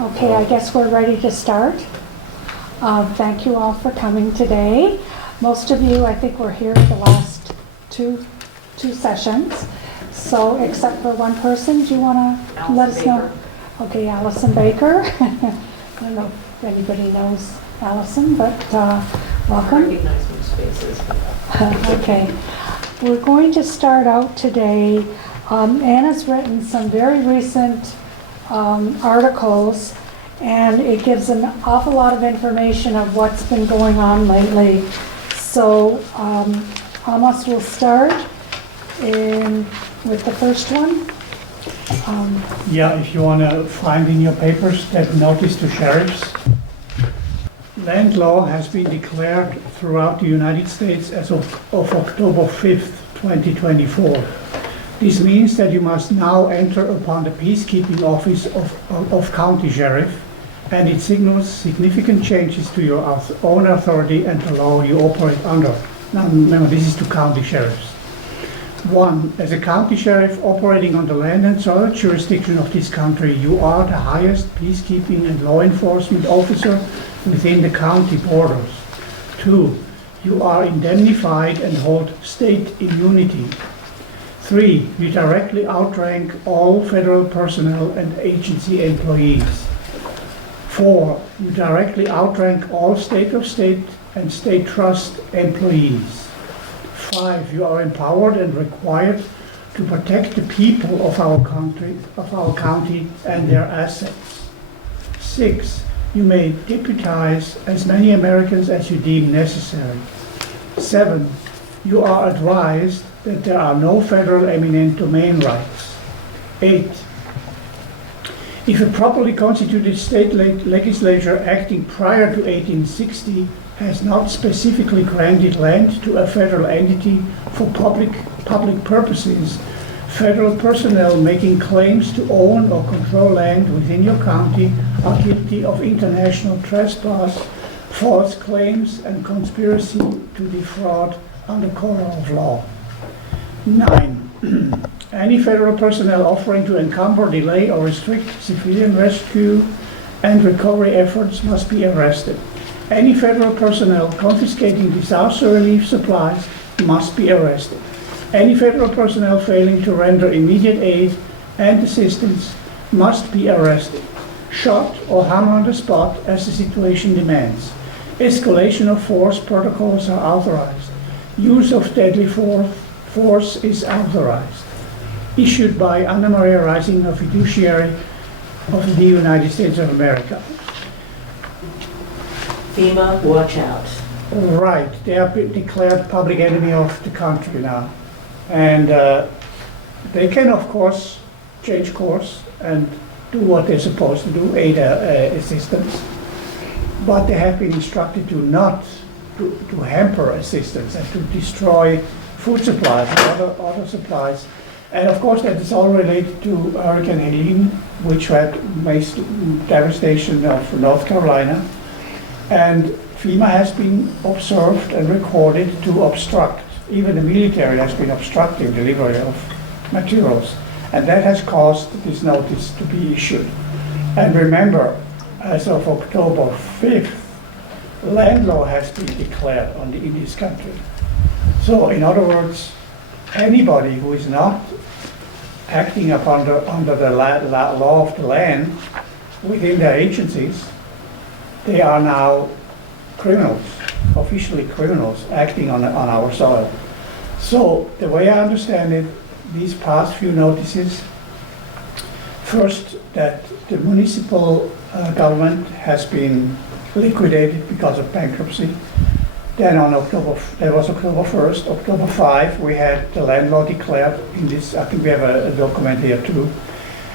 Okay, I guess we're ready to start. Thank you all for coming today. Most of you, I think, were here the last two sessions. So, except for one person, do you want to let us know? Okay, Allison Baker. I don't know if anybody knows Allison, but welcome. I recognize most faces. Okay, we're going to start out today. Anna's written some very recent articles, and it gives an awful lot of information of what's been going on lately. So Amos will start with the first one. Yeah, if you want to find in your papers that notice to sheriffs. Land law has been declared throughout the United States as of October 5th, 2024. This means that you must now enter upon the peacekeeping office of county sheriff, and it signals significant changes to your own authority and the law you operate under. Now remember, this is to county sheriffs. 1. As a county sheriff operating on the land and soil jurisdiction of this country, you are the highest peacekeeping and law enforcement officer within the county borders. 2. You are indemnified and hold state immunity. 3. You directly outrank all federal personnel and agency employees. 4. You directly outrank all state of state and state trust employees. 5. You are empowered and required to protect the people of our county and their assets. 6. You may deputize as many Americans as you deem necessary. 7. You are advised that there are no federal eminent domain rights. 8. If a properly constituted state legislature acting prior to 1860 has not specifically granted land to a federal entity for public purposes, federal personnel making claims to own or control land within your county are guilty of international trespass, false claims, and conspiracy to defraud under color of law. 9. Any federal personnel offering to encumber, delay, or restrict civilian rescue and recovery efforts must be arrested. Any federal personnel confiscating disaster relief supplies must be arrested. Any federal personnel failing to render immediate aid and assistance must be arrested, shot, or hung on the spot as the situation demands. Escalation of force protocols are authorized. Use of deadly force is authorized. Issued by Anna Maria Rising, a fiduciary of the United States of America. FEMA, watch out. Right, they are declared public enemy of the country now. And they can, of course, change course and do what they're supposed to do, aid assistance. But they have been instructed to not to hamper assistance and to destroy food supplies and other supplies. And of course that is all related to Hurricane Helene, which had made devastation of North Carolina. And FEMA has been observed and recorded to obstruct. Even the military has been obstructing delivery of materials. And that has caused this notice to be issued. And remember, as of October 5th, land law has been declared in this country. So in other words, anybody who is not acting under the law of the land within their agencies, they are now criminals, officially criminals, acting on our soil. So the way I understand it, these past few notices, first, that the municipal government has been liquidated because of bankruptcy. Then on that was October 1st, October 5, we had the land law declared in this, I think we have a document here too.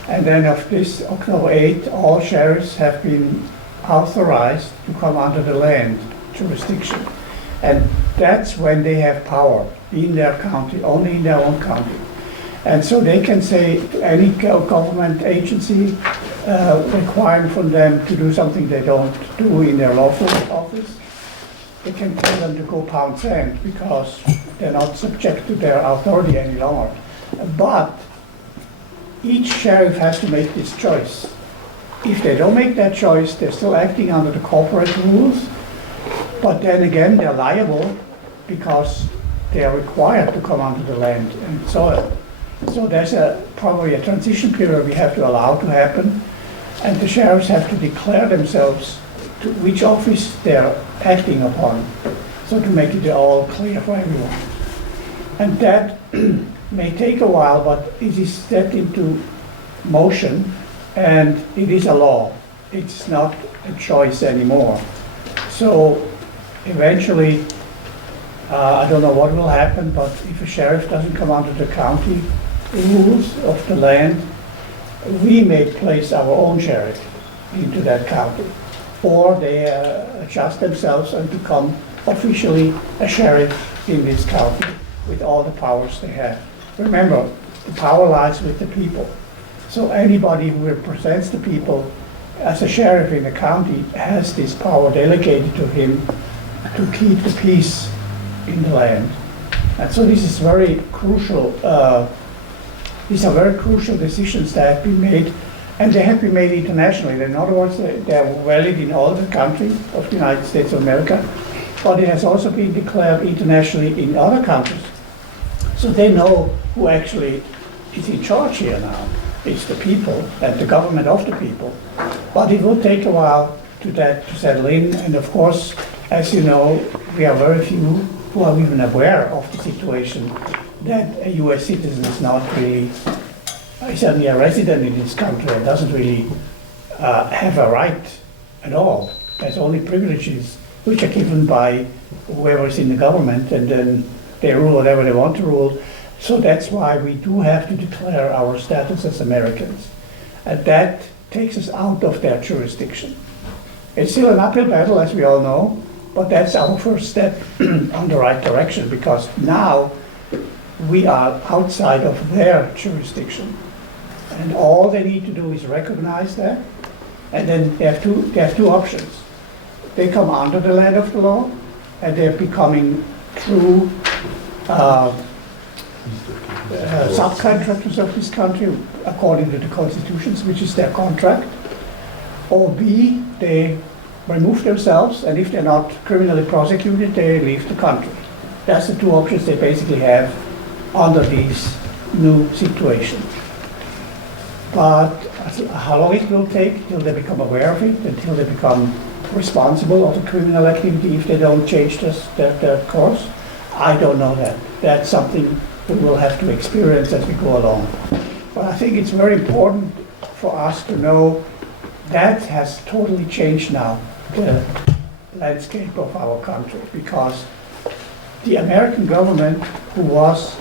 And then of this October 8, all sheriffs have been authorized to come under the land jurisdiction. And that's when they have power in their county, only in their own county. And so they can say to any government agency requiring from them to do something they don't do in their lawful office, they can tell them to go pound sand because they're not subject to their authority any longer. But each sheriff has to make this choice. if they don't make that choice, they're still acting under the corporate rules, but then again, they're liable because they are required to come onto the land and soil. So there's probably a transition period we have to allow to happen, and the sheriffs have to declare themselves to which office they're acting upon, so to make it all clear for everyone. And that may take a while, but it is set into motion, and it is a law. It's not a choice anymore. So eventually, I don't know what will happen, but if a sheriff doesn't come under the county rules of the land, we may place our own sheriff into that county. Or they adjust themselves and become officially a sheriff in this county with all the powers they have. Remember, the power lies with the people. So anybody who represents the people as a sheriff in the county has this power delegated to him to keep the peace in the land. And so this is very crucial. These are very crucial decisions that have been made, and they have been made internationally. In other words, they are valid in all the countries of the United States of America, but it has also been declared internationally in other countries. So they know who actually is in charge here now. It's the people and the government of the people. But it will take a while to settle in, and of course, as you know, we are very few who are even aware of the situation that a US citizen is not really, is only a resident in this country and doesn't really have a right at all. There's only privileges which are given by whoever is in the government, and then they rule whatever they want to rule. So that's why we do have to declare our status as Americans. And that takes us out of their jurisdiction. It's still an uphill battle, as we all know, but that's our first step on the right direction, because now we are outside of their jurisdiction. And all they need to do is recognize that, and then they have two options. They come under the land of the law, and they're becoming true subcontractors of this country according to the constitutions, which is their contract. Or B, they remove themselves, and if they're not criminally prosecuted, they leave the country. That's the two options they basically have under these new situations. But how long it will take till they become aware of it, until they become responsible of the criminal activity if they don't change their course, I don't know that. That's something we will have to experience as we go along. But I think it's very important for us to know that has totally changed now the landscape of our country, because the American government, who was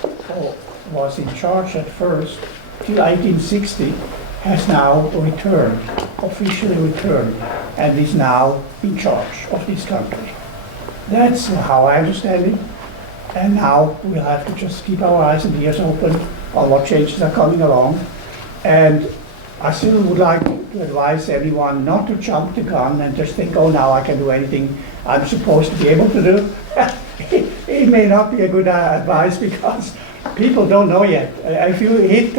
in charge at first till 1860, has now returned, officially returned, and is now in charge of this country. That's how I understand it. And now we'll have to just keep our eyes and ears open on what changes are coming along. And I still would like to advise everyone not to jump the gun and just think, oh, now I can do anything I'm supposed to be able to do. It may not be a good advice, because people don't know yet. If you hit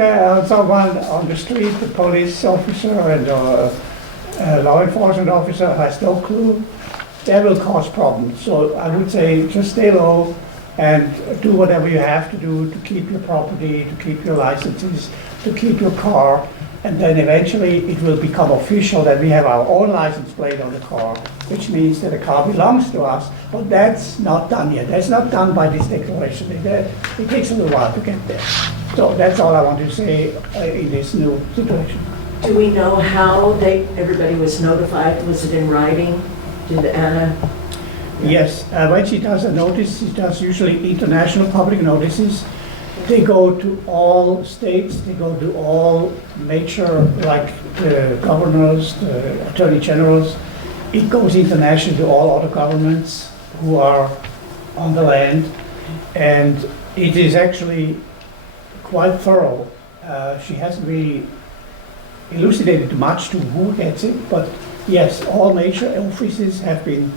someone on the street, the police officer and law enforcement officer has no clue, that will cause problems. So I would say just stay low and do whatever you have to do to keep your property, to keep your licenses, to keep your car, and then eventually it will become official that we have our own license plate on the car, which means that the car belongs to us. But that's not done yet. That's not done by this declaration. It takes a little while to get there. So that's all I want to say in this new situation. Do we know how everybody was notified? Was it in writing? Did Anna? Yes, when she does a notice, she does usually international public notices. They go to all states, they go to all major, like the governors, the attorney generals. It goes internationally to all other governments who are on the land. And it is actually quite thorough. She hasn't really elucidated much to who gets it, but yes, all major offices have been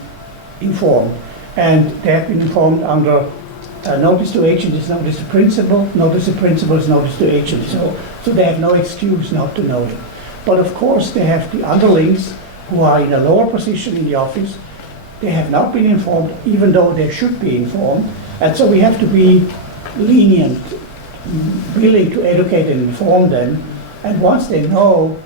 informed, and they have been informed under notice to agent is notice to principal is notice to agent, so they have no excuse not to know it. But of course, they have the underlings who are in a lower position in the office. They have not been informed, even though they should be informed. And so we have to be lenient, willing to educate and inform them. And once they know,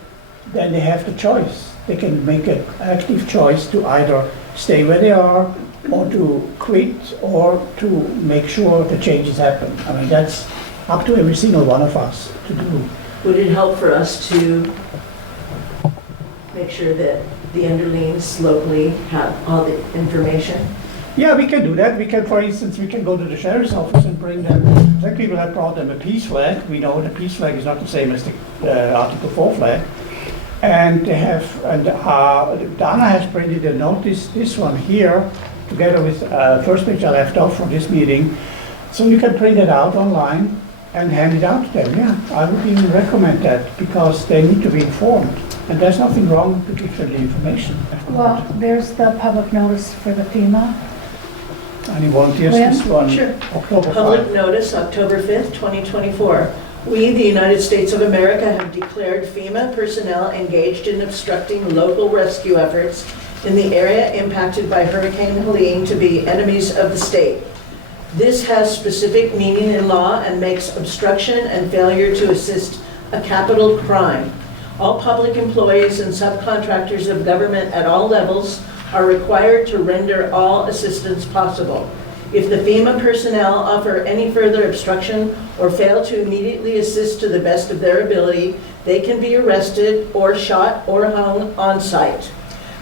then they have the choice. They can make an active choice to either stay where they are, or to quit, or to make sure the changes happen. I mean, that's up to every single one of us to do. Would it help for us to make sure that the underlings locally have all the information? Yeah, we can do that. We can, for instance, we can go to the sheriff's office and bring them, like people have brought them a peace flag. We know the peace flag is not the same as the Article 4 flag. And they have, and Dana has printed a notice, this one here, together with first page I left off from this meeting. So you can print it out online and hand it out to them. Yeah, I would even recommend that because they need to be informed. And there's nothing wrong to give them the information. Well, there's the public notice for the FEMA. Any volunteers When? this one? Sure. October Public 5. notice, October 5th, 2024. We, the United States of America, have declared FEMA personnel engaged in obstructing local rescue efforts in the area impacted by Hurricane Helene to be enemies of the state. This has specific meaning in law and makes obstruction and failure to assist a capital crime. All public employees and subcontractors of government at all levels are required to render all assistance possible. If the FEMA personnel offer any further obstruction or fail to immediately assist to the best of their ability, they can be arrested or shot or hung on site.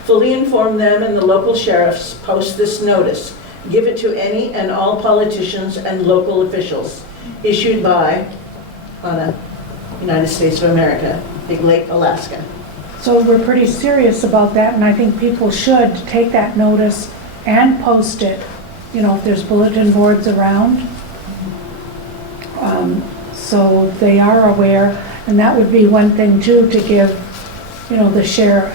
Fully inform them and the local sheriffs, post this notice. Give it to any and all politicians and local officials. Issued by United States of America, Big Lake, Alaska. So we're pretty serious about that, and I think people should take that notice and post it, you know, if there's bulletin boards around. So they are aware, and that would be one thing too, to give, you know, the sheriff,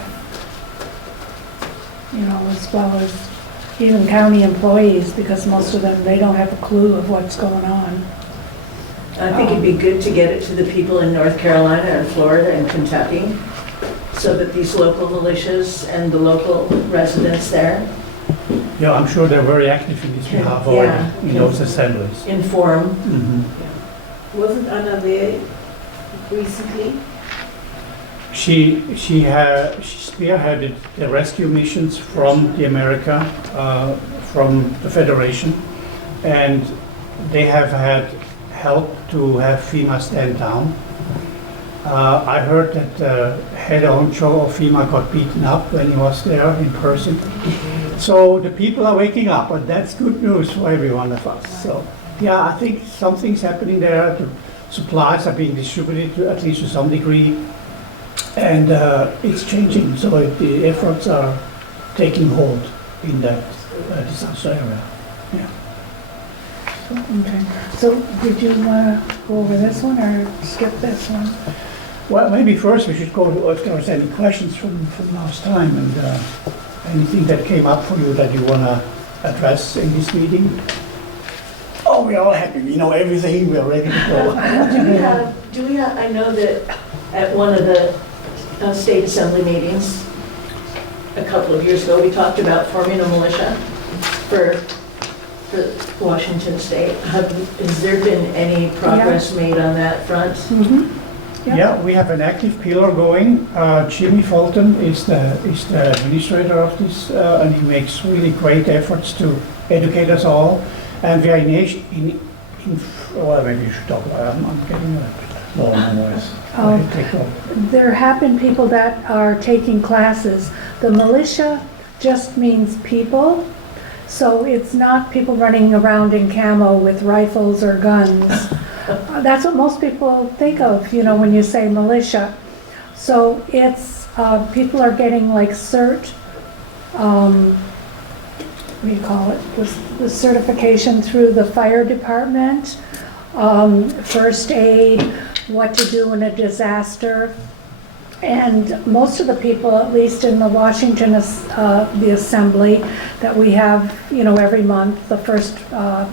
you know, as well as even county employees, because most of them, they don't have a clue of what's going on. I think it'd be good to get it to the people in North Carolina and Florida and Kentucky, so that these local militias and the local residents there Yeah, I'm sure they're very active in this behalf already, Yeah. in those assemblies. inform. Mhm. Wasn't Anna there recently? She spearheaded the rescue missions from the America, from the Federation, and they have had help to have FEMA stand down. I heard that the head honcho of FEMA got beaten up when he was there in person. So the people are waking up, and that's good news for every one of us. So yeah, I think something's happening there. The supplies are being distributed to, at least to some degree, and it's changing. So the efforts are taking hold in that disaster area. Yeah. Okay, so did you want to go over this one or skip this one? Well, maybe first we should go to if there was any questions from last time, and anything that came up for you that you want to address in this meeting. Oh, we're all happy. We know everything. We're ready to go. Do we have, I know that at one of the state assembly meetings a couple of years ago, we talked about forming a militia for Washington State. Has there been any progress made on that front? Mm-hmm. Yeah, we have an active pillar going. Jimmy Fulton is the administrator of this, and he makes really great efforts to educate us all. And we are well, maybe you should talk about it. I'm getting a low on my voice. Go ahead, take over. There have been people that are taking classes. The militia just means people, so it's not people running around in camo with rifles or guns. That's what most people think of, you know, when you say militia. So it's, people are getting like cert, what do you call it? The certification through the fire department, first aid, what to do in a disaster. And most of the people, at least in the Washington, the assembly that we have, you know, every month, the first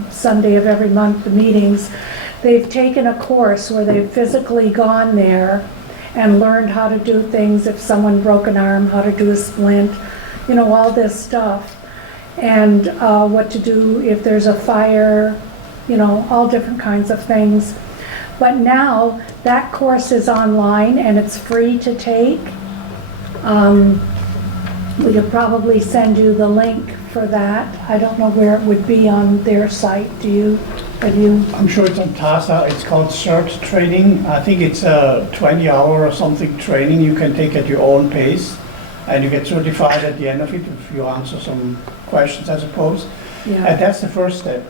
Sunday of every month, the meetings, they've taken a course where they've physically gone there and learned how to do things. If someone broke an arm, how to do a splint, all this stuff. And what to do if there's a fire, all different kinds of things. But now that course is online and it's free to take. We could probably send you the link for that. I don't know where it would be on their site. Have you? I'm sure it's on TASA. It's called CERT training. I think it's a 20-hour or something training you can take at your own pace. And you get certified at the end of it if you answer some questions, I suppose. Yeah. And that's the first step.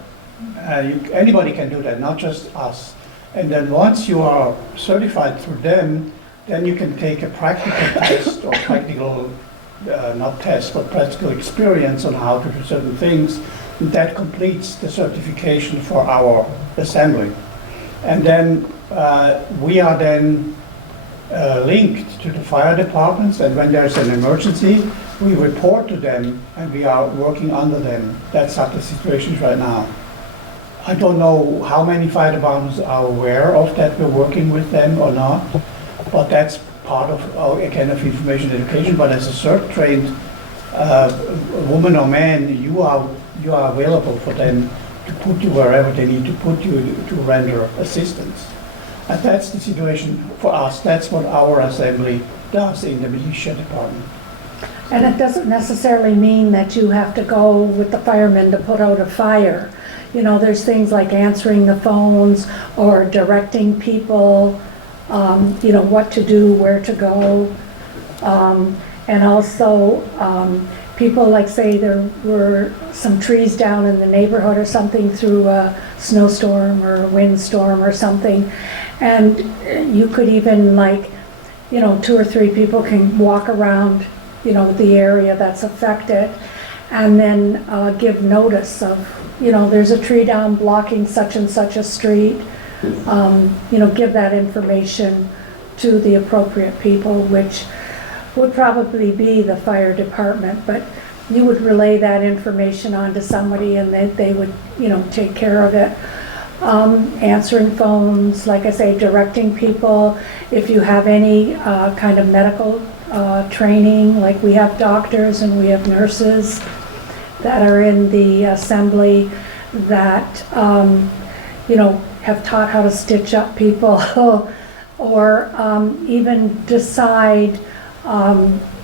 Anybody can do that, not just us. And then once you are certified through them, then you can take a practical test or practical, not test, but practical experience on how to do certain things. And that completes the certification for our assembly. And then we are then linked to the fire departments, and when there's an emergency, we report to them and we are working under them. That's how the situation is right now. I don't know how many fire departments are aware of that we're working with them or not, but that's part of our kind of information education. But as a CERT-trained woman or man, you are available for them to put you wherever they need to put you to render assistance. And that's the situation for us. That's what our assembly does in the militia department. And it doesn't necessarily mean that you have to go with the firemen to put out a fire. There's things like answering the phones or directing people, what to do, where to go. And also, people like say there were some trees down in the neighborhood or something through a snowstorm or a windstorm or something. And you could even 2 or 3 people can walk around, the area that's affected and then give notice of, there's a tree down blocking such and such a street. Give that information to the appropriate people, which would probably be the fire department, but you would relay that information on to somebody and they would, take care of it. Answering phones, like I say, directing people. If you have any kind of medical training, like we have doctors and we have nurses that are in the assembly that, have taught how to stitch up people or even decide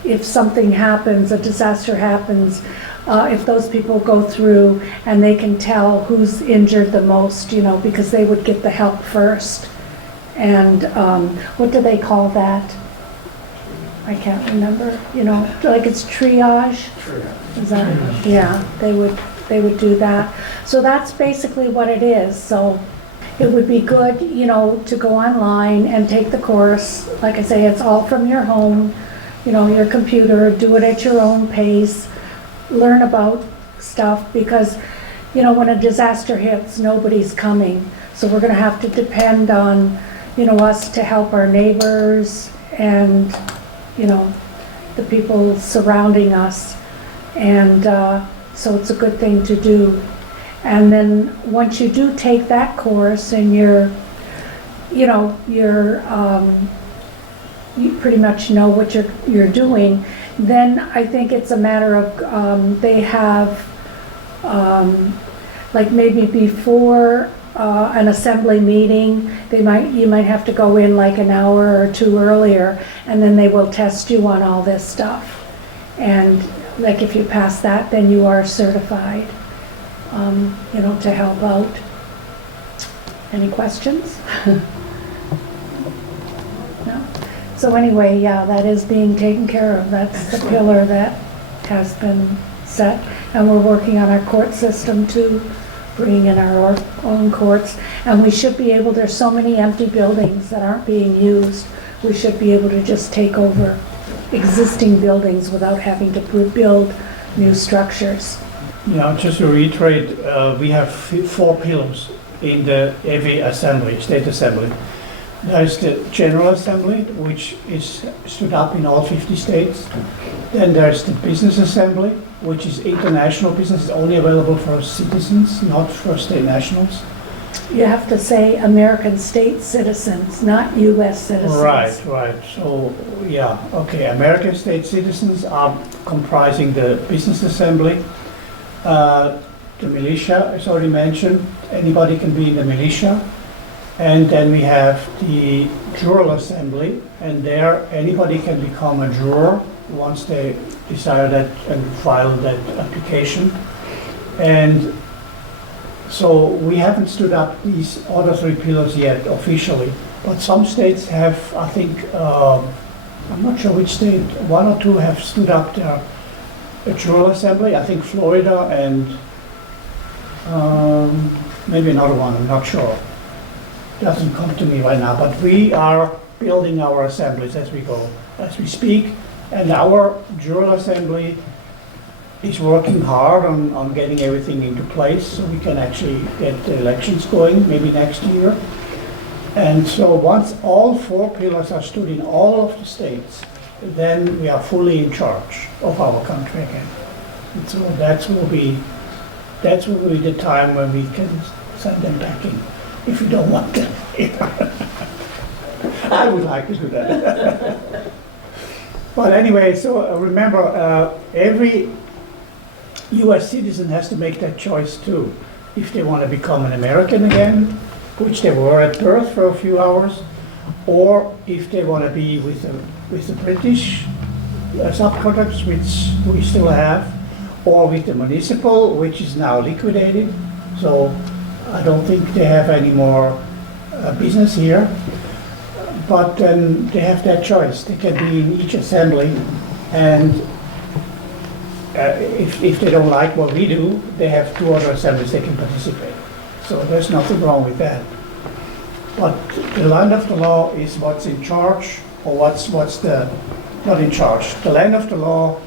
if something happens, a disaster happens, if those people go through and they can tell who's injured the most, because they would get the help first. And what do they call that? I can't remember, like it's triage? Is that, yeah, they would do that. So that's basically what it is. So it would be good, to go online and take the course. Like I say, it's all from your home, your computer, do it at your own pace, learn about stuff because, when a disaster hits, nobody's coming. So we're gonna have to depend on, us to help our neighbors and, the people surrounding us. And so it's a good thing to do. And then once you do take that course and you pretty much know what you're doing, then I think it's a matter of they have like maybe before an assembly meeting, you might have to go in like an hour or 2 earlier, and then they will test you on all this stuff. And like if you pass that, then you are certified, to help out. Any questions? No? So anyway, yeah, that is being taken care of. That's the pillar that has been set. And we're working on our court system too, bringing in our own courts. And we should be able, there's so many empty buildings that aren't being used, we should be able to just take over existing buildings without having to build new structures. Just to reiterate, we have 4 pillars in every assembly, state assembly. There's the General Assembly, which is stood up in all 50 states. Then there's the Business Assembly, which is international business, only available for citizens, not for state nationals. You have to say American state citizens, not US citizens. Right. So, yeah, okay, American state citizens are comprising the business assembly. The militia is already mentioned. Anybody can be in the militia. And then we have the jural assembly, and there anybody can become a juror once they desire that and file that application. And so we haven't stood up these other three pillars yet officially, but some states have, I think, I'm not sure which state, one or two have stood up their jural assembly. I think Florida and maybe another one, I'm not sure. Doesn't come to me right now, but we are building our assemblies as we go, as we speak, and our jural assembly is working hard on getting everything into place so we can actually get the elections going maybe next year. And so once all four pillars are stood in all of the states, then we are fully in charge of our country again. And so that will be the time when we can send them back in, if we don't want them here. I would like to do that. But anyway, so remember, every US citizen has to make that choice too. If they want to become an American again, which they were at birth for a few hours, or if they want to be with the British subcontractors, which we still have, or with the municipal, which is now liquidated. So I don't think they have any more business here. But then they have that choice. They can be in each assembly, and if they don't like what we do, they have two other assemblies they can participate. So there's nothing wrong with that. But the land of the law is what's in charge, or what's the, not in charge. The land of the law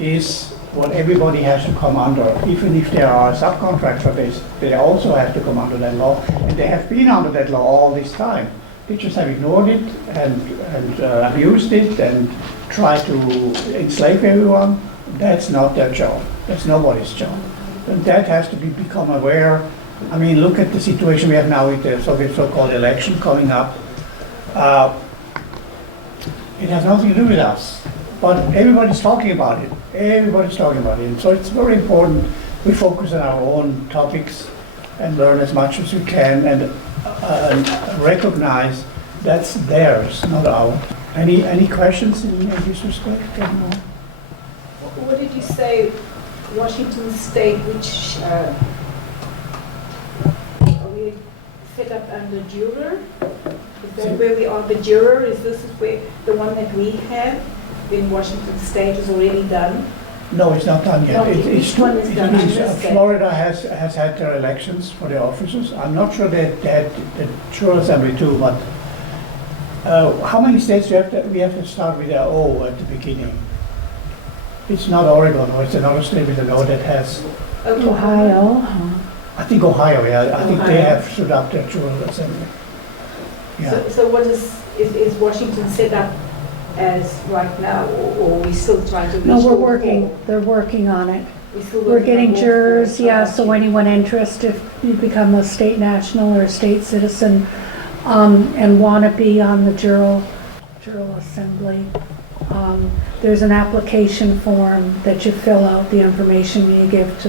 is what everybody has to come under. Even if they are a subcontractor, they also have to come under that law. And they have been under that law all this time. They just have ignored it and abused it and tried to enslave everyone. That's not their job. That's nobody's job. And that has to become aware. I mean, look at the situation we have now with the so-called election coming up. It has nothing to do with us, but everybody's talking about it. Everybody's talking about it. And so it's very important we focus on our own topics and learn as much as we can and recognize that's theirs, not ours. Any questions in this respect? What did you say, Washington State, which are we set up under juror? Is that where we are, the juror? Is this where the one that we have in Washington State is already done? No, it's not done yet. No, which one is done? Florida has had their elections for their officers. I'm not sure that they had the Jural Assembly too, but how many states do we have to start with an O at the beginning? It's not Oregon, or it's another state with an O that has. Ohio. I think Ohio, yeah. I think they Ohio. have stood up their Jural Assembly. Yeah. So what is Washington set up as right now, or we still trying to reach? No, we're all working, four? they're working on it. Still We're working getting on all jurors, four? yeah, so anyone interested, if you become a state national or a state citizen, and want to be on the jural assembly, there's an application form that you fill out, the information you give to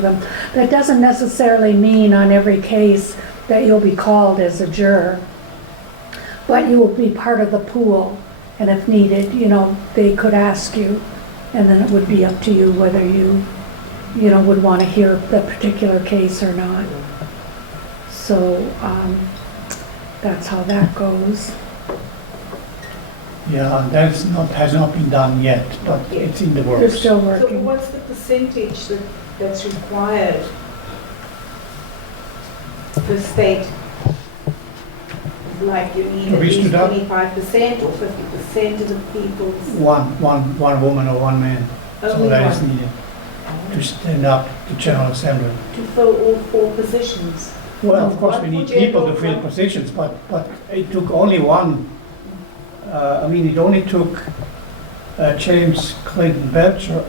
them. That doesn't necessarily mean on every case that you'll be called as a juror, but you will be part of the pool, and if needed, they could ask you, and then it would be up to you whether you would want to hear the particular case or not. So that's how that goes. Yeah, has not been done yet, but it's in the works. They're still So working. what's the percentage that's required per state? Like you need at We least stood up. 25% or 50% of the people's? One woman or one man. So Only that is one. needed to stand up the General Assembly. To fill all four positions? Well, of course, One we need for people to general, fill one- positions, but it took only one. It only took James Clinton Belcher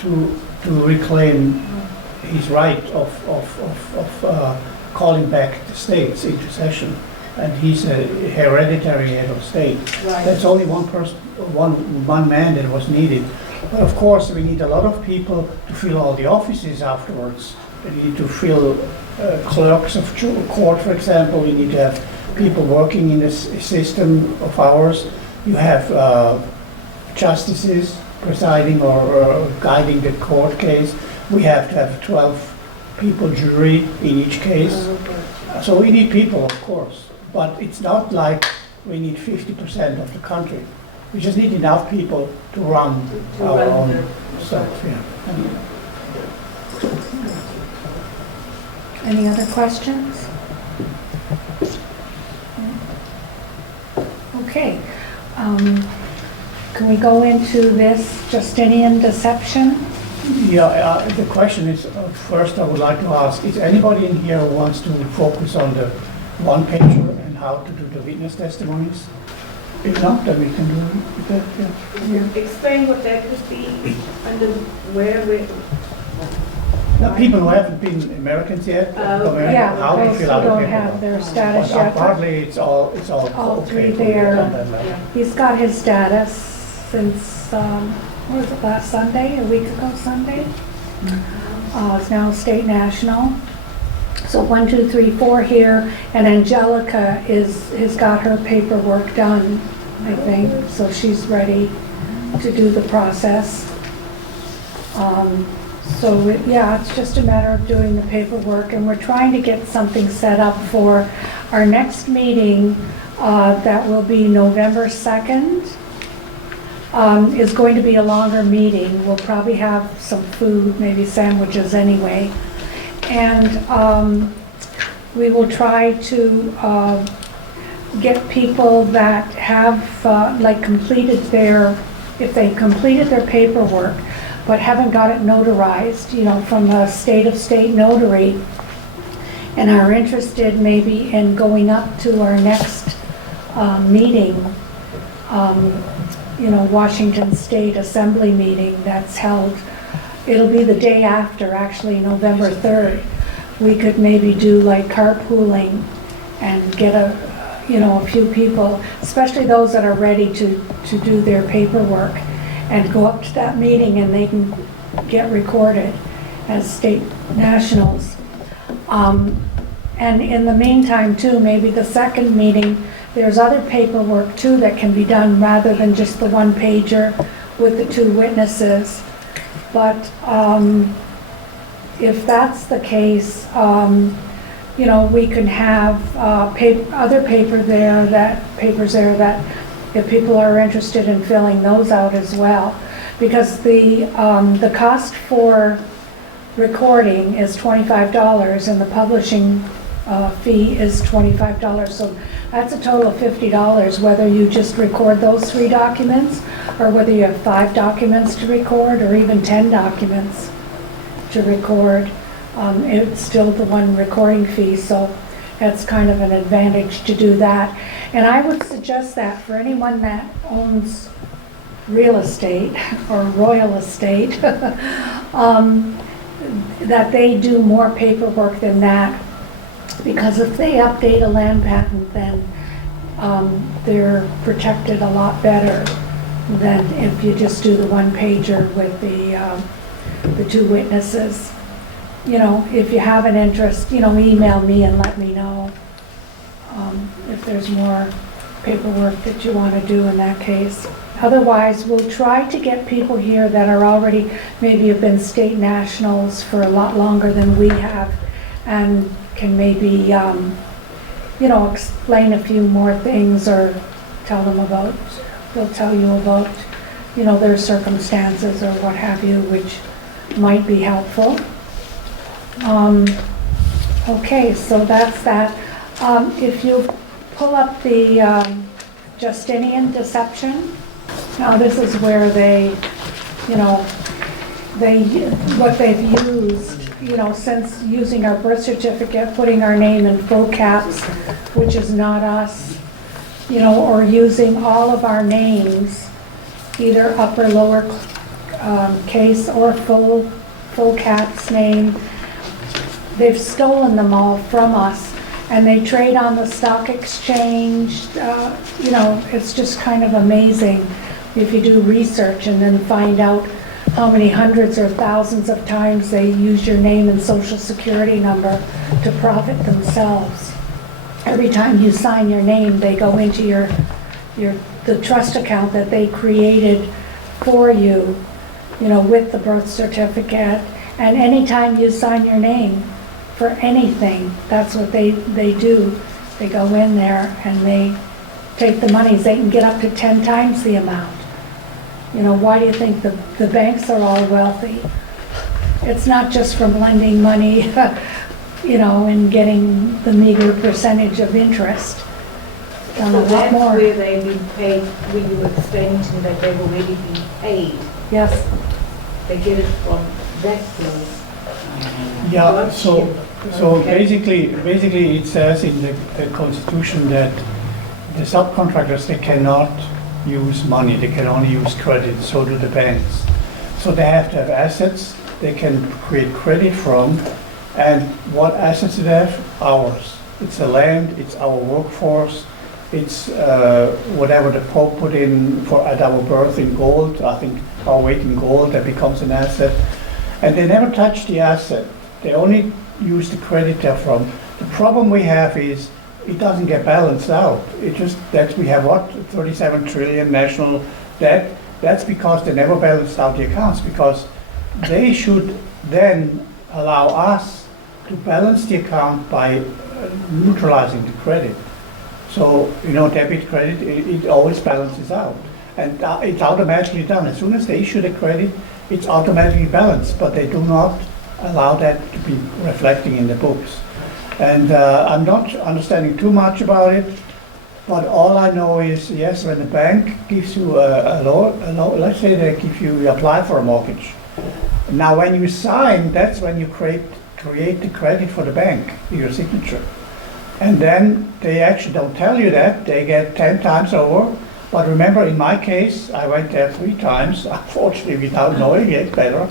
to reclaim his right of calling back the states into session. And he's a hereditary head of state. Right. That's only one person, one man that was needed. But of course, we need a lot of people to fill all the offices afterwards. We need to fill clerks of court, for example. We need to have people working in this system of ours. You have justices presiding or guiding the court case. We have to have 12 people jury in each case. So we need people, of course. But it's not like we need 50% of the country. We just need enough people to run our own stuff. Yeah. Any other questions? Okay. Can we go into this Justinian deception? Yeah, the question is, first I would like to ask, is anybody in here who wants to focus on the one-pager and how to do the witness testimonies? If not, then we can do that, yeah. Explain what that would be under where we. Now, people who haven't been Americans yet, Yeah, how to those who fill out the don't paperwork. have their status But yet. partly it's all All okay three to be there. done that way. He's got his status since, what was it, last Sunday, a week ago Sunday? It's now state national. So 1, 2, 3, 4 here, and Angelica has got her paperwork done, I think, so she's ready to do the process. Yeah, it's just a matter of doing the paperwork, and we're trying to get something set up for our next meeting that will be November 2nd. Is going to be a longer meeting. We'll probably have some food, maybe sandwiches anyway. And we will try to get people that have completed if they've completed their paperwork, but haven't got it notarized, from a state notary, and are interested maybe in going up to our next meeting, Washington State Assembly meeting that's held. It'll be the day after, actually, November 3rd. We could maybe do like carpooling and get a few people, especially those that are ready to do their paperwork, and go up to that meeting, and they can get recorded as state nationals. And in the meantime too, maybe the second meeting, there's other paperwork too that can be done rather than just the one pager with the 2 witnesses. But if that's the case, we can have other papers there that if people are interested in filling those out as well. Because the cost for recording is $25 and the publishing fee is $25. So that's a total of $50, whether you just record those 3 documents or whether you have 5 documents to record or even 10 documents to record. It's still the one recording fee, so that's kind of an advantage to do that. And I would suggest that for anyone that owns real estate or royal estate, that they do more paperwork than that, because if they update a land patent, then they're protected a lot better than if you just do the one pager with the 2 witnesses. If you have an interest, email me and let me know if there's more paperwork that you want to do in that case. Otherwise, we'll try to get people here that are already, maybe have been state nationals for a lot longer than we have, and can maybe, explain a few more things, or they'll tell you about, their circumstances or what have you, which might be helpful. Okay, so that's that. If you pull up the Justinian deception, now this is where what they've used, since using our birth certificate, putting our name in full caps, which is not us, or using all of our names, either upper, lower case or full caps name. They've stolen them all from us, and they trade on the stock exchange. You know, it's just kind of amazing if you do research and then find out how many hundreds or thousands of times they use your name and social security number to profit themselves. Every time you sign your name, they go into the trust account that they created for you, you know, with the birth certificate. And anytime you sign your name for anything, that's what they do. They go in there and they take the monies. They can get up to 10 times the amount. You know, why do you think the banks are all wealthy? It's not just from lending money, you know, and getting the meager percentage of interest. Done a So lot that's more. where they've been paid, when you were explaining to me that they've already been paid. Yes, They get it from that place. Yeah, Got so, you. so Okay. basically it says in the Constitution that the subcontractors, they cannot use money, they can only use credit, so do the banks. So they have to have assets they can create credit from, and what assets do they have? Ours. It's the land, it's our workforce, it's whatever the Pope put in for at our birth in gold. I think our weight in gold, that becomes an asset. And they never touch the asset. They only use the credit therefrom. The problem we have is it doesn't get balanced out. It just, that we have what, 37 trillion national debt. That's because they never balanced out the accounts, because they should then allow us to balance the account by neutralizing the credit. So, you know, debit, credit, it always balances out. And it's automatically done. As soon as they issue the credit, it's automatically balanced, but they do not allow that to be reflecting in the books. And I'm not understanding too much about it, but all I know is, yes, when the bank gives you a loan, let's say they give you apply for a mortgage. Now, when you sign, that's when you create the credit for the bank, your signature. And then they actually don't tell you that, they get 10 times over. But remember, in my case, I went there 3 times, unfortunately without knowing it better.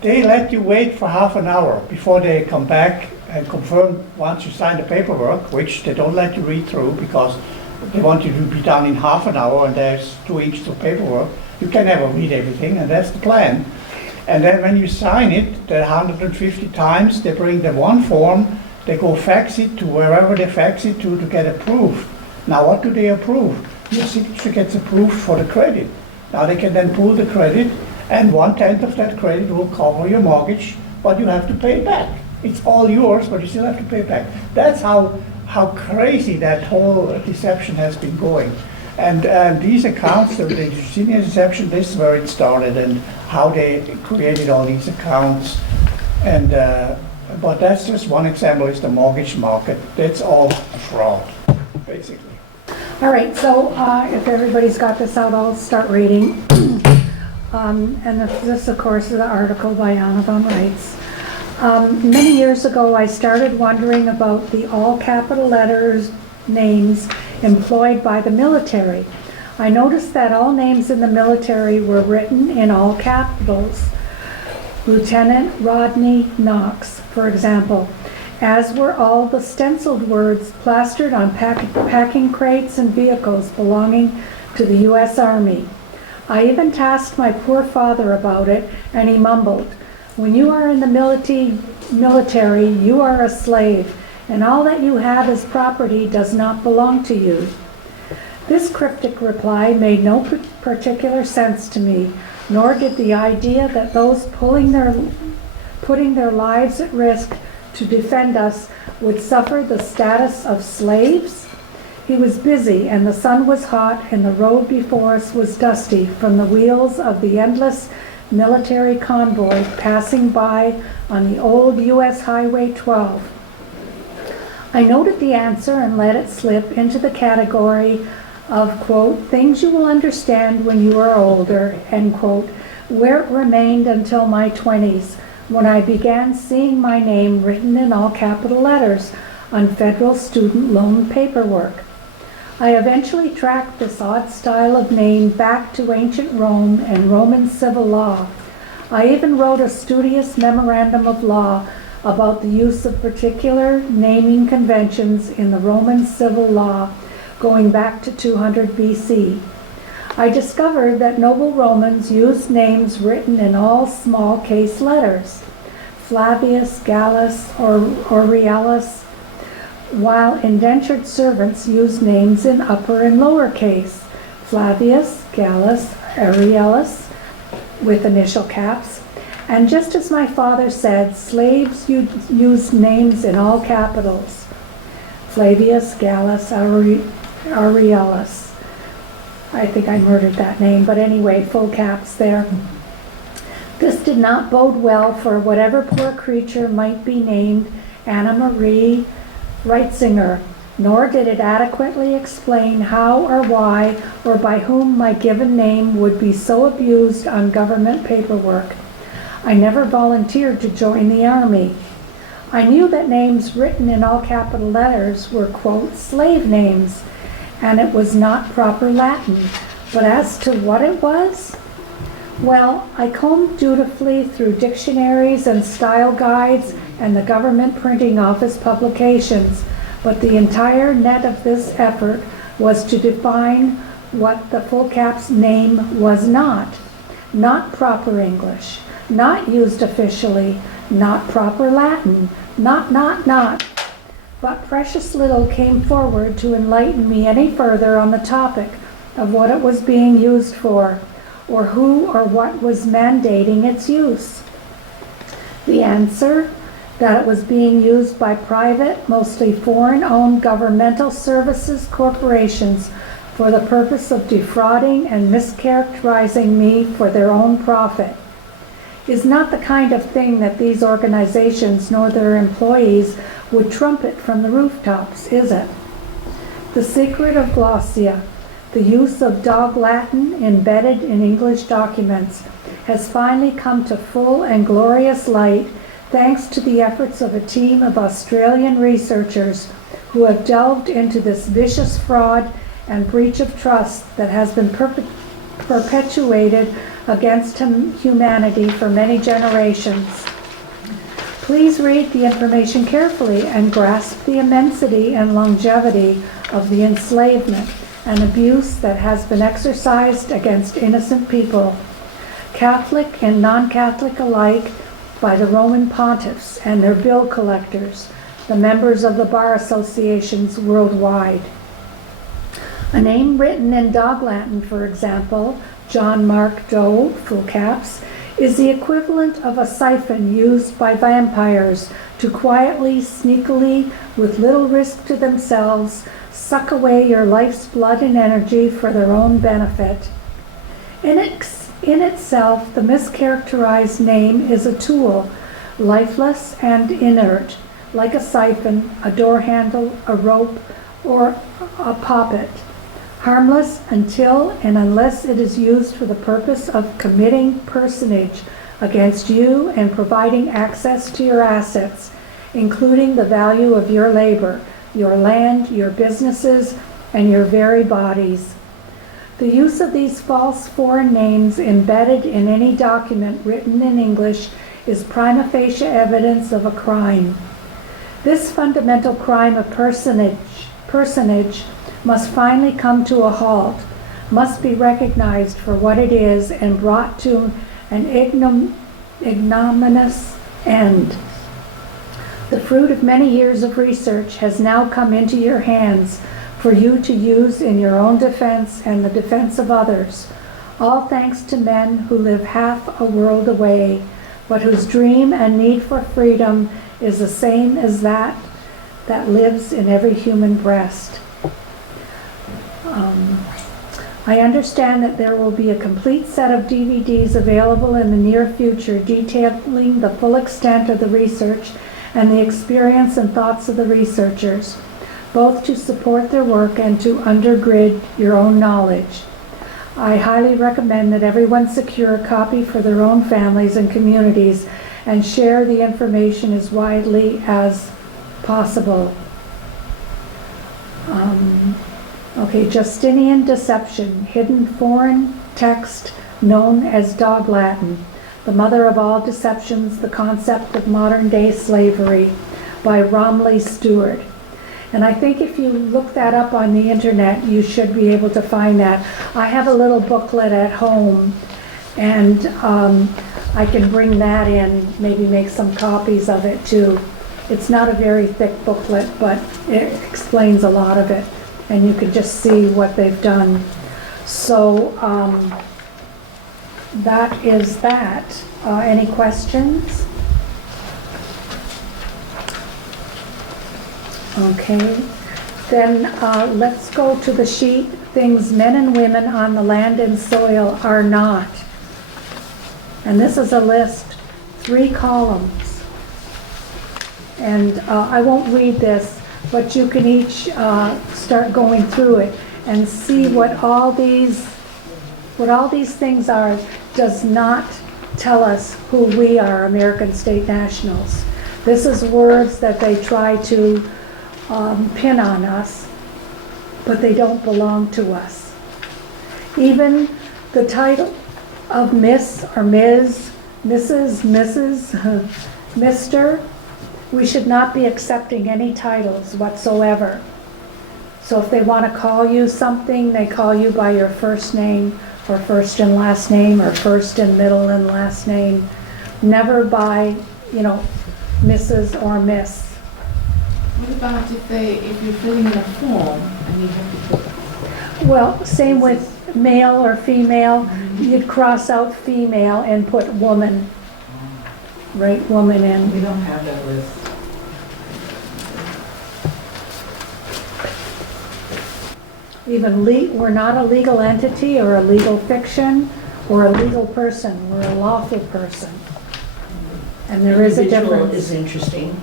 They let you wait for half an hour before they come back and confirm once you sign the paperwork, which they don't let you read through because they want you to be done in half an hour, and there's 2 inches of paperwork. You can never read everything, and that's the plan. And then when you sign it, the 150 times, they bring the one form, they go fax it to wherever they fax it to get approved. Now what do they approve? Your signature gets approved for the credit. Now they can then pull the credit, and 1/10 of that credit will cover your mortgage, but you have to pay it back. It's all yours, but you still have to pay it back. That's how crazy that whole deception has been going. And these accounts, the senior deception, this is where it started, and how they created all these accounts. And but that's just one example, is the mortgage market. That's all fraud, basically. all right, so if everybody's got this out, I'll start reading. And this, of course, is the article by Anna von Reitz. Many years ago, I started wondering about the all capital letters names employed by the military. I noticed that all names in the military were written in all capitals. Lieutenant Rodney Knox, for example, as were all the stenciled words plastered on packing crates and vehicles belonging to the U.S. Army. I even tasked my poor father about it, and he mumbled, "When you are in the military, you are a slave, and all that you have as property does not belong to you." This cryptic reply made no particular sense to me, nor did the idea that those putting their lives at risk to defend us would suffer the status of slaves. He was busy, and the sun was hot, and the road before us was dusty from the wheels of the endless military convoy passing by on the old U.S. Highway 12. I noted the answer and let it slip into the category of, quote, things you will understand when you are older, end quote, where it remained until my 20s, when I began seeing my name written in all capital letters on federal student loan paperwork. I eventually tracked this odd style of name back to ancient Rome and Roman civil law. I even wrote a studious memorandum of law about the use of particular naming conventions in the Roman civil law going back to 200 BC. I discovered that noble Romans used names written in all small case letters, Flavius, Gallus, or Aurelius, while indentured servants used names in upper and lower case, Flavius, Gallus, Aurelius, with initial caps. And just as my father said, slaves used names in all capitals, Flavius, Gallus, Aurelius. I think I murdered that name, but anyway, full caps there. This did not bode well for whatever poor creature might be named Anna Marie Reitzinger, nor did it adequately explain how or why or by whom my given name would be so abused on government paperwork. I never volunteered to join the army. I knew that names written in all capital letters were, quote, slave names, and it was not proper Latin. But as to what it was, well, I combed dutifully through dictionaries and style guides and the government printing office publications, but the entire net of this effort was to define what the full caps name was not. Not proper English, not used officially, not proper Latin, not. But precious little came forward to enlighten me any further on the topic of what it was being used for, or who or what was mandating its use. The answer, that it was being used by private, mostly foreign-owned governmental services corporations for the purpose of defrauding and mischaracterizing me for their own profit, is not the kind of thing that these organizations nor their employees would trumpet from the rooftops, is it? The secret of glossia, the use of dog Latin embedded in English documents, has finally come to full and glorious light thanks to the efforts of a team of Australian researchers who have delved into this vicious fraud and breach of trust that has been perpetuated against humanity for many generations. Please read the information carefully and grasp the immensity and longevity of the enslavement and abuse that has been exercised against innocent people, Catholic and non-Catholic alike, by the Roman pontiffs and their bill collectors, the members of the bar associations worldwide. A name written in Dog Latin, for example, John Mark Doe, full caps, is the equivalent of a siphon used by vampires to quietly, sneakily, with little risk to themselves, suck away your life's blood and energy for their own benefit. In itself, the mischaracterized name is a tool, lifeless and inert, like a siphon, a door handle, a rope, or a poppet. Harmless until and unless it is used for the purpose of committing personage against you and providing access to your assets, including the value of your labor, your land, your businesses, and your very bodies. The use of these false foreign names embedded in any document written in English is prima facie evidence of a crime. This fundamental crime of personage must finally come to a halt, must be recognized for what it is and brought to an ignominious end. The fruit of many years of research has now come into your hands for you to use in your own defense and the defense of others, all thanks to men who live half a world away, but whose dream and need for freedom is the same as that lives in every human breast. I understand that there will be a complete set of DVDs available in the near future detailing the full extent of the research and the experience and thoughts of the researchers, both to support their work and to undergird your own knowledge. I highly recommend that everyone secure a copy for their own families and communities and share the information as widely as possible. Justinian deception, hidden foreign text known as Dog Latin. The Mother of All Deceptions, The Concept of Modern Day Slavery by Romley Stewart. And I think if you look that up on the internet, you should be able to find that. I have a little booklet at home, and I can bring that in, maybe make some copies of it too. It's not a very thick booklet, but it explains a lot of it, and you can just see what they've done. So that is that. Any questions? Okay, then let's go to the sheet, things men and women on the land and soil are not. And this is a list, 3 columns. And I won't read this, but you can each start going through it and see what all these things are. Does not tell us who we are, American state nationals. This is words that they try to pin on us, but they don't belong to us. Even the title of Miss or Ms., Mrs., Mrs., Mr., we should not be accepting any titles whatsoever. So if they want to call you something, they call you by your first name, or first and last name, or first and middle and last name, never by, Mrs. or Miss. What about if you're filling in a form and you have to put... Well, same with male or female, you'd cross out female and put woman. Write woman in. We don't have that list. Even we're not a legal entity or a legal fiction or a legal person, we're a lawful person. And there is a Individual difference. is interesting.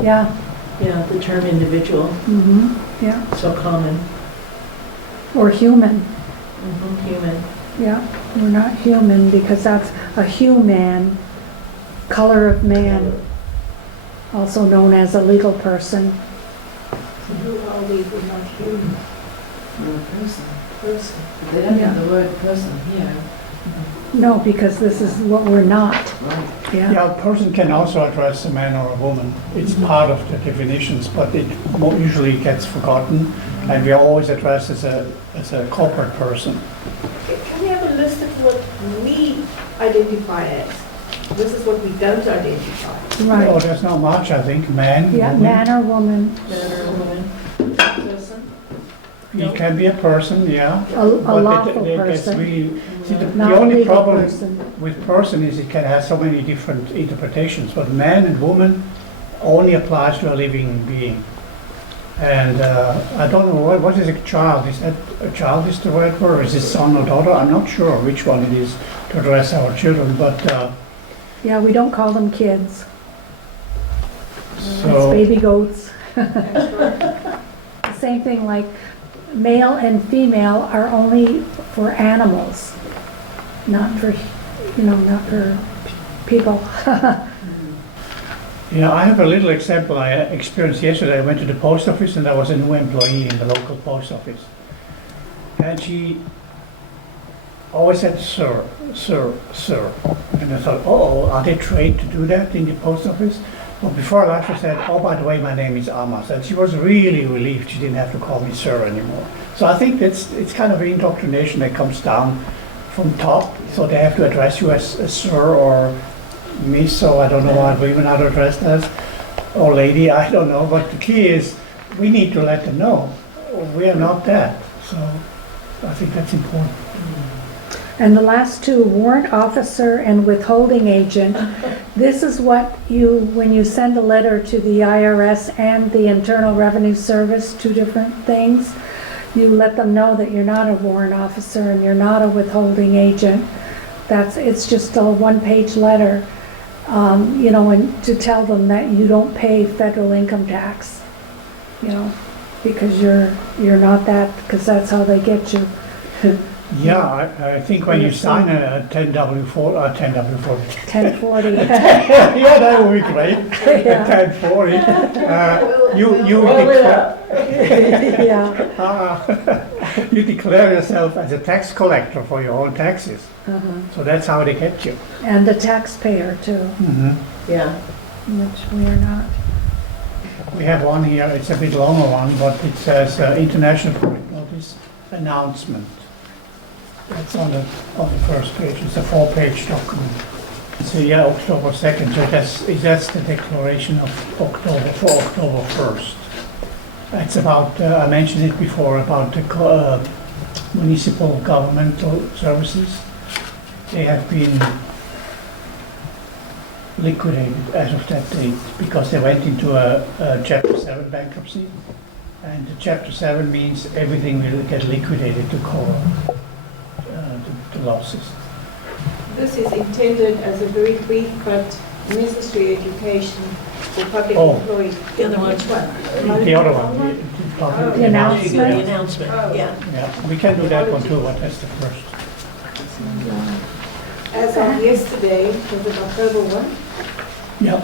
Yeah. Yeah, the term individual, Yeah. so common. Or human. Human. Yeah. We're not human because that's a human, color of man, also known as a legal person. Who are we? We're not human. We're a person. Person. They don't Yeah. have the word person here. No, because this is what we're not. Right. Yeah. Yeah, a person can also address a man or a woman. It's part of the definitions, but it usually gets forgotten, and we are always addressed as a corporate person. Can we have a list of what we identify as? This is what we don't identify. Oh, Right. there's not much, I think. Man, Yeah, woman. man or woman. Man or woman. Person. He can be a person, yeah. A lawful But it gets person. really, see, the Not a only legal problem person. with person is it can have so many different interpretations, but man and woman only applies to a living being. And I don't know, what is a child? Is that a child is the right word, or is it son or daughter? I'm not sure which one it is to address our children, but Yeah, we don't call them kids. It's so, baby goats. That's right. The same thing like male and female are only for animals, not for, not for people. yeah, I have a little example I experienced yesterday. I went to the post office and there was a new employee in the local post office. And she always said, sir, sir, sir. And I thought, oh, are they trained to do that in the post office? But before I left, she said, oh, by the way, my name is Amas. And she was really relieved she didn't have to call me sir anymore. So I think it's kind of an indoctrination that comes down from top. So they have to address you as sir or miss, so I don't know what women are addressed as, or lady, I don't know. But the key is we need to let them know we are not that. So I think that's important. And the last two, warrant officer and withholding agent. This is what when you send a letter to the IRS and the Internal Revenue Service, 2 different things, you let them know that you're not a warrant officer and you're not a withholding agent. It's just a 1-page letter, and to tell them that you don't pay federal income tax, because you're not that, because that's how they get you. Yeah, I think when you sign a 10W4, 1040. yeah, that would be great. Yeah. 1040. You Roll it up. Yeah. You declare yourself as a tax collector for your own taxes. So that's how they get you. And the taxpayer too, Yeah. which we are not. We have one here, it's a bit longer one, but it says International Public Notice Announcement. That's on the first page, it's a 4-page document. So yeah, October 2nd, so that's the declaration of October, for October 1st. It's about, I mentioned it before, about the municipal governmental services. They have been liquidated as of that date because they went into a Chapter 7 bankruptcy. And the Chapter 7 means everything will get liquidated to cover the losses. This is intended as a very brief but necessary education for public Oh. employees. The other one. Which one? The other one, the public The announcement. The announcement, Oh. yeah. Yeah, we can do that one too, but that's the first. As of yesterday, was it October 1? Yep.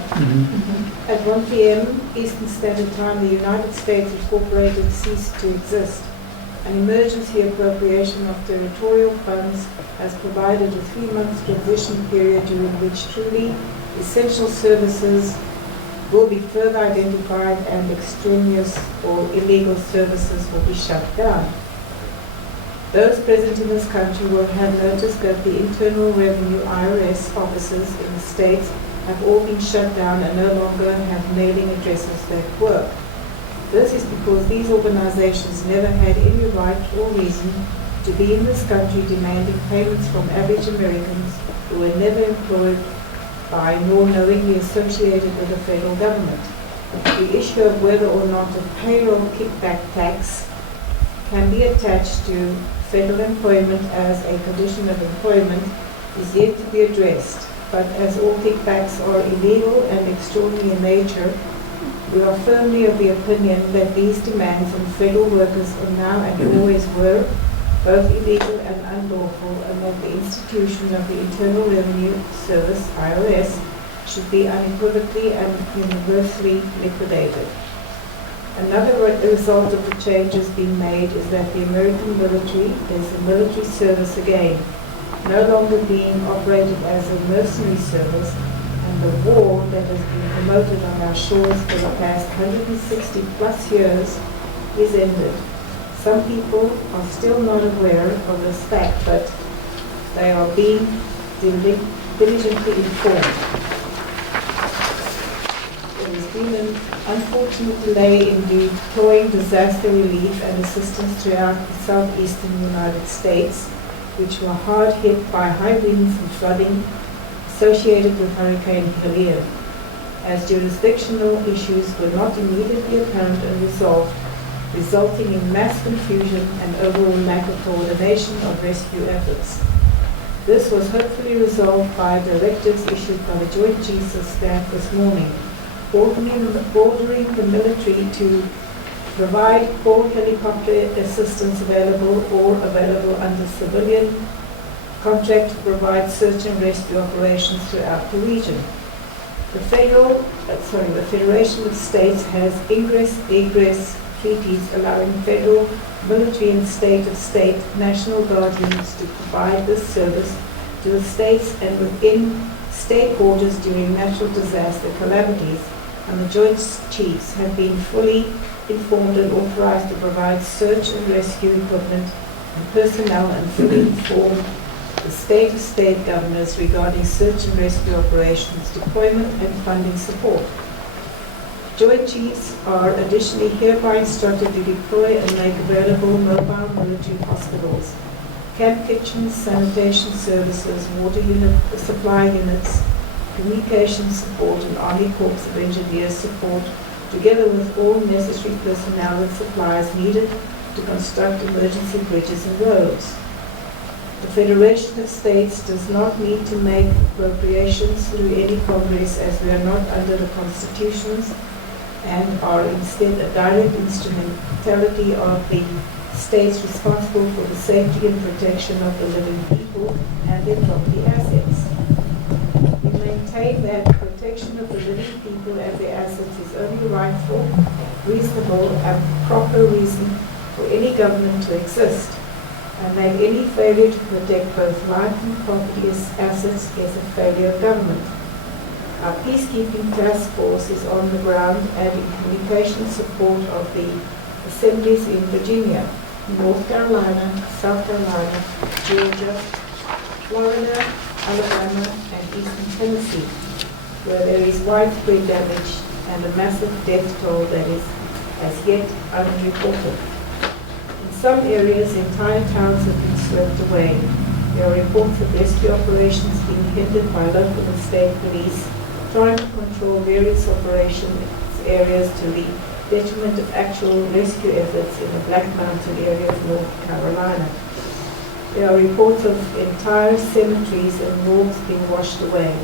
At 1 p.m. Eastern Standard Time, the United States Incorporated ceased to exist. An emergency appropriation of territorial funds has provided a 3-month transition period during which truly essential services will be further identified and extraneous or illegal services will be shut down. Those present in this country will have noticed that the Internal Revenue IRS offices in the states have all been shut down and no longer have mailing addresses that work. This is because these organizations never had any right or reason to be in this country demanding payments from average Americans who were never employed by nor knowingly associated with the federal government. The issue of whether or not a payroll kickback tax can be attached to federal employment as a condition of employment is yet to be addressed. But as all kickbacks are illegal and extraordinary in nature, we are firmly of the opinion that these demands on federal workers are now and always were both illegal and unlawful, and that the institution of the Internal Revenue Service, IRS, should be unequivocally and universally liquidated. Another result of the changes being made is that the American military is a military service again, no longer being operated as a mercenary service, and the war that has been promoted on our shores for the past 160 plus years is ended. Some people are still not aware of this fact, but they are being diligently informed. There has been an unfortunate delay in deploying disaster relief and assistance throughout the southeastern United States, which were hard hit by high winds and flooding associated with Hurricane Helene, as jurisdictional issues were not immediately apparent and resolved, resulting in mass confusion and overall lack of coordination of rescue efforts. This was hopefully resolved by directives issued by the Joint Chiefs of Staff this morning, ordering the military to provide all helicopter assistance available or available under civilian contract to provide search and rescue operations throughout the region. The Federation of States has ingress-egress treaties allowing federal, military, and state-of-state National Guard units to provide this service to the states and within state borders during natural disaster calamities, and the Joint Chiefs have been fully informed and authorized to provide search and rescue equipment and personnel and fully inform the state-to-state governors regarding search and rescue operations, deployment, and funding support. Joint Chiefs are additionally hereby instructed to deploy and make available mobile military hospitals, camp kitchens, sanitation services, water unit supply units, communications support, and Army Corps of Engineers support, together with all necessary personnel and supplies needed to construct emergency bridges and roads. The Federation of States does not need to make appropriations through any Congress, as we are not under the constitutions and are instead a direct instrumentality of the states responsible for the safety and protection of the living people and their property assets. We maintain that protection of the living people and their assets is only rightful, reasonable, and proper reason for any government to exist, and that any failure to protect both life and property assets is a failure of government. Our peacekeeping task force is on the ground and in communication support of the assemblies in Virginia, North Carolina, South Carolina, Georgia, Florida, Alabama, and Eastern Tennessee, where there is widespread damage and a massive death toll that is as yet unreported. In some areas, entire towns have been swept away. There are reports of rescue operations being hindered by local and state police trying to control various operations areas to the detriment of actual rescue efforts in the Black Mountain area of North Carolina. There are reports of entire cemeteries and morgues being washed away.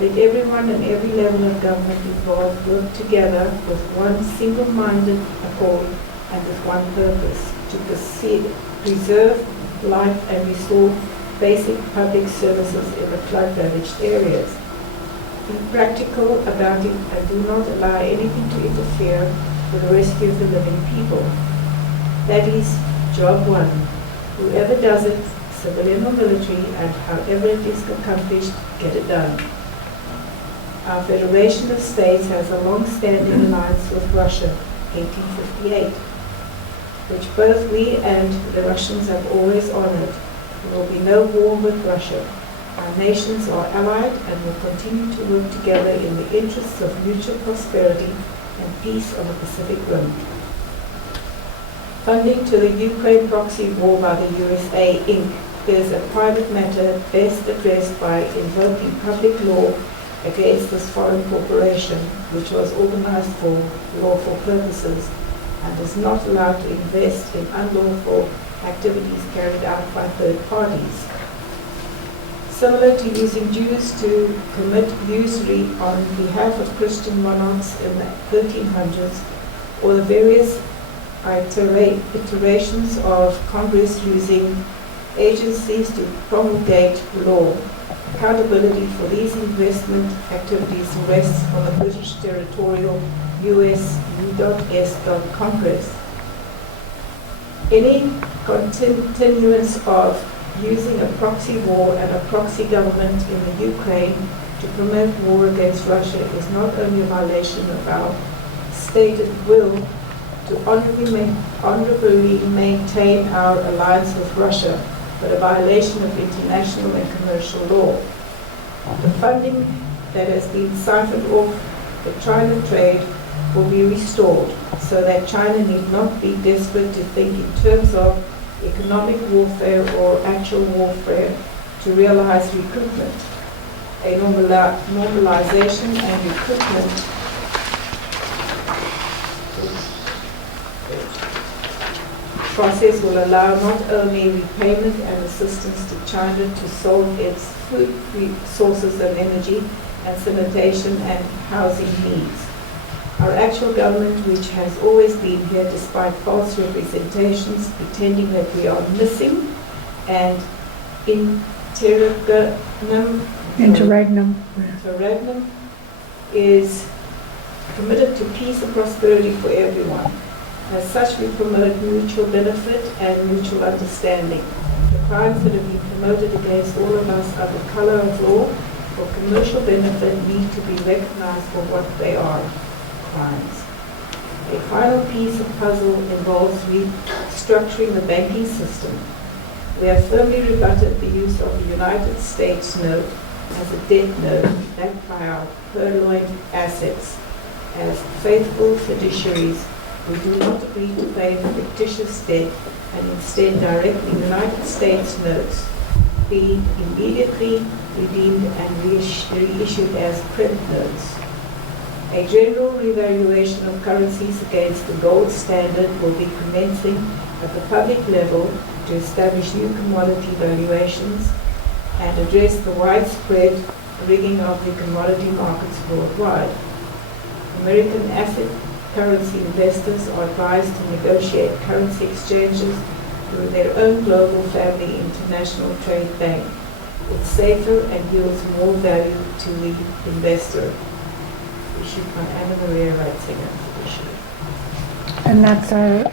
Let everyone and every level of government involved work together with one single-minded accord and with one purpose, to preserve life and restore basic public services in the flood-damaged areas. Be practical about it and do not allow anything to interfere with the rescue of the living people. That is job one. Whoever does it, civilian or military, and however it is accomplished, get it done. Our Federation of States has a long-standing alliance with Russia, 1858, which both we and the Russians have always honored. There will be no war with Russia. Our nations are allied and will continue to work together in the interests of mutual prosperity and peace on the Pacific Rim. Funding to the Ukraine proxy war by the USA, Inc. is a private matter best addressed by invoking public law against this foreign corporation, which was organized for lawful purposes and is not allowed to invest in unlawful activities carried out by third parties. Similar to using Jews to commit usury on behalf of Christian monarchs in the 1300s, or the various iterations of Congress using agencies to promulgate law. Accountability for these investment activities rests on the British territorial U.S. U.S. Congress. Any continuance of using a proxy war and a proxy government in the Ukraine to promote war against Russia is not only a violation of our stated will to honorably maintain our alliance with Russia, but a violation of international and commercial law. The funding that has been siphoned off the China trade will be restored so that China need not be desperate to think in terms of economic warfare or actual warfare to realize recruitment. A normalization and recruitment process will allow not only repayment and assistance to China to solve its food resources and energy and sanitation and housing needs. Our actual government, which has always been here despite false representations, pretending that we are missing, and Interregnum. is committed to peace and prosperity for everyone. As such, we promote mutual benefit and mutual understanding. The crimes that have been promoted against all of us are the color of law for commercial benefit need to be recognized for what they are, crimes. A final piece of puzzle involves restructuring the banking system. We have firmly rebutted the use of the United States note as a debt note backed by our purloined assets. As faithful fiduciaries, we do not agree to pay the fictitious debt and instead direct the United States notes be immediately redeemed and reissued as credit notes. A general revaluation of currencies against the gold standard will be commencing at the public level to establish new commodity valuations and address the widespread rigging of the commodity markets worldwide. American asset currency investors are advised to negotiate currency exchanges through their own global family international trade bank. It's safer and yields more value to the investor. Issued by Anna Maria Ratzinger. And that's our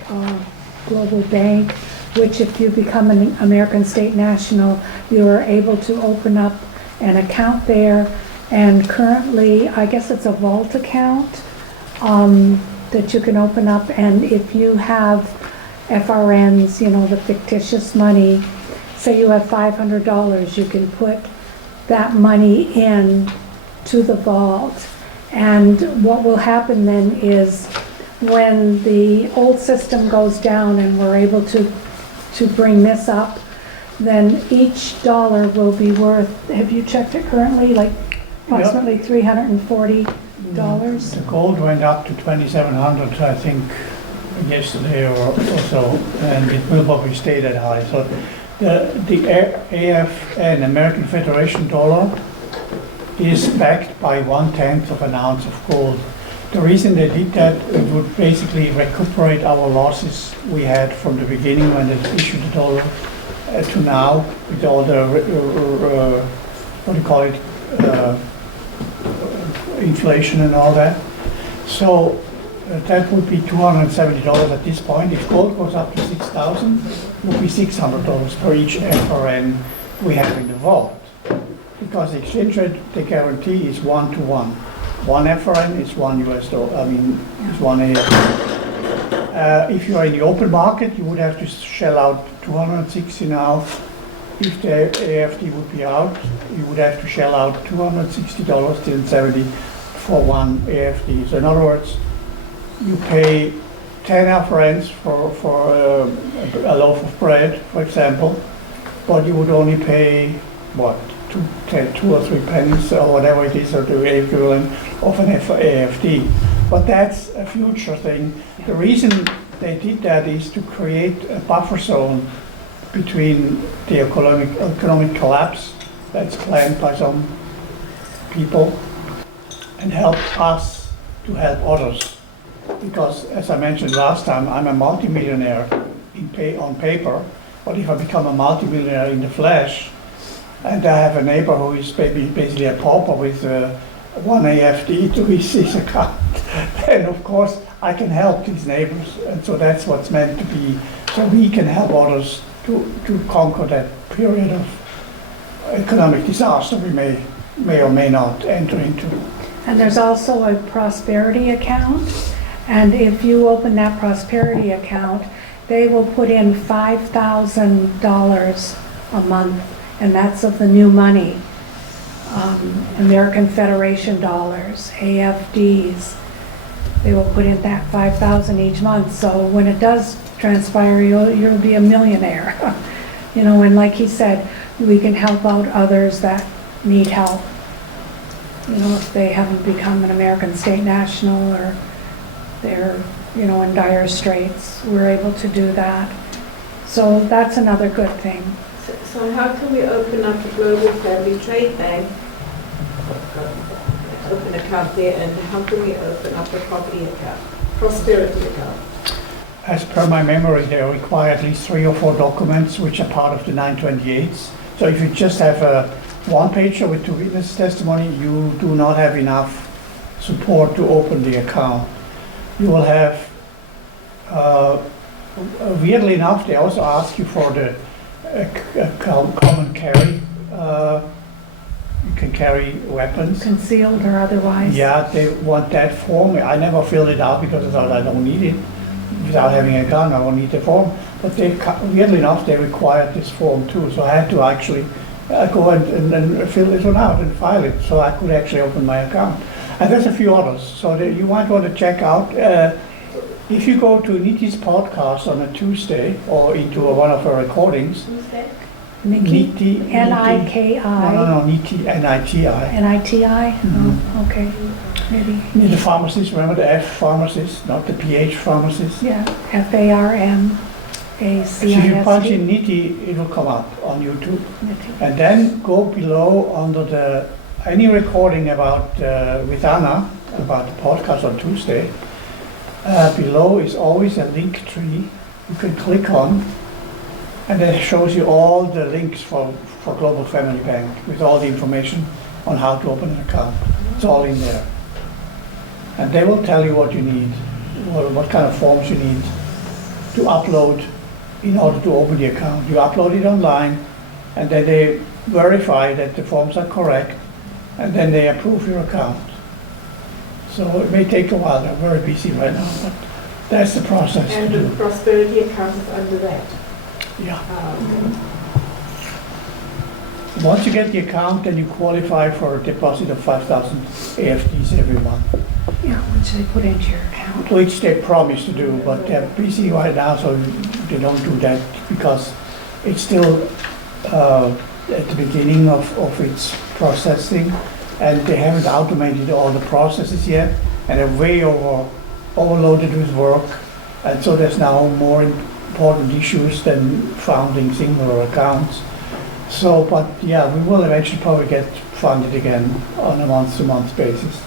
Global Bank, which if you become an American State National, you are able to open up an account there. And currently, I guess it's a vault account that you can open up. And if you have FRNs, you know, the fictitious money, say you have $500, you can put that money in to the vault. And what will happen then is when the old system goes down and we're able to bring this up, then each dollar will be worth, have you checked it currently, like approximately $340? The gold went up to 2,700, I think, yesterday or so, and it will probably stay that high. So the AFN, American Federation dollar, is backed by 1/10 of an ounce of gold. The reason they did that, it would basically recuperate our losses we had from the beginning when they issued the dollar to now, with all the, what do you call it, inflation and all that. So that would be $270 at this point. If gold goes up to 6,000, it would be $600 per each FRN we have in the vault. Because the exchange rate they guarantee is 1-to-1. One FRN is $1, is one AFD. If you are in the open market, you would have to shell out $260 now. If the AFD would be out, you would have to shell out $260 till 70 for one AFD. So in other words, you pay 10 FRNs for a loaf of bread, for example, but you would only pay, what, 2 or 3 pennies or whatever it is, or the equivalent of an AFD. But that's a future thing. The reason they did that is to create a buffer zone between the economic collapse that's planned by some people and help us to help others. Because as I mentioned last time, I'm a multimillionaire on paper, but if I become a multimillionaire in the flesh, and I have a neighbor who is basically a pauper with one AFD to his account, then of course I can help these neighbors. And so that's what's meant to be, so we can help others to conquer that period of economic disaster we may or may not enter into. And there's also a prosperity account. And if you open that prosperity account, they will put in $5,000 a month, and that's of the new money. American Federation dollars, AFDs, they will put in that $5,000 each month. So when it does transpire, you'll be a millionaire. You know, and like he said, we can help out others that need help. You know, if they haven't become an American State National or they're, you know, in dire straits, we're able to do that. So that's another good thing. So how can we open up a global family trade bank, open account there, and how can we open up a property account, prosperity account? As per my memory, they require at least 3 or 4 documents which are part of the 928s. So if you just have a one-pager with 2 witness testimony, you do not have enough support to open the account. You will have, weirdly enough, they also ask you for the common carry. You can carry weapons. Concealed or otherwise. Yeah, they want that form. I never filled it out because I thought I don't need it. Without having a gun, I won't need the form. But they, weirdly enough, they required this form too. So I had to actually go and fill this one out and file it so I could actually open my account. And there's a few others. So you might want to check out. If you go to Niti's podcast on a Tuesday or into one of her recordings, Niti, N-I-K-I. No, Niti, N-I-T-I. N-I-T-I? Oh, okay, maybe. The pharmacist, remember the F pharmacist, not the PH pharmacist? Yeah, F-A-R-M-A-C-I-S-T. So if you punch in Niti, it will come up on YouTube. And then go below under any recording about with Anna, about the podcast on Tuesday. Below is always a link tree you can click on, and it shows you all the links for Global Family Bank with all the information on how to open an account. It's all in there. And they will tell you what you need, what kind of forms you need. to upload in order to open the account. You upload it online, and then they verify that the forms are correct, and then they approve your account. So it may take a while. They're very busy right now, but that's the process to And do. the prosperity account is under that. Yeah. Okay. Once you get the account, then you qualify for a deposit of 5,000 AFDs every month, Yeah, which they put into your account. which they promise to do, but they're busy right now, so they don't do that because it's still at the beginning of its processing, and they haven't automated all the processes yet, and they're way overloaded with work, and so there's now more important issues than founding singular accounts. So, but yeah, we will eventually probably get funded again on a month-to-month basis.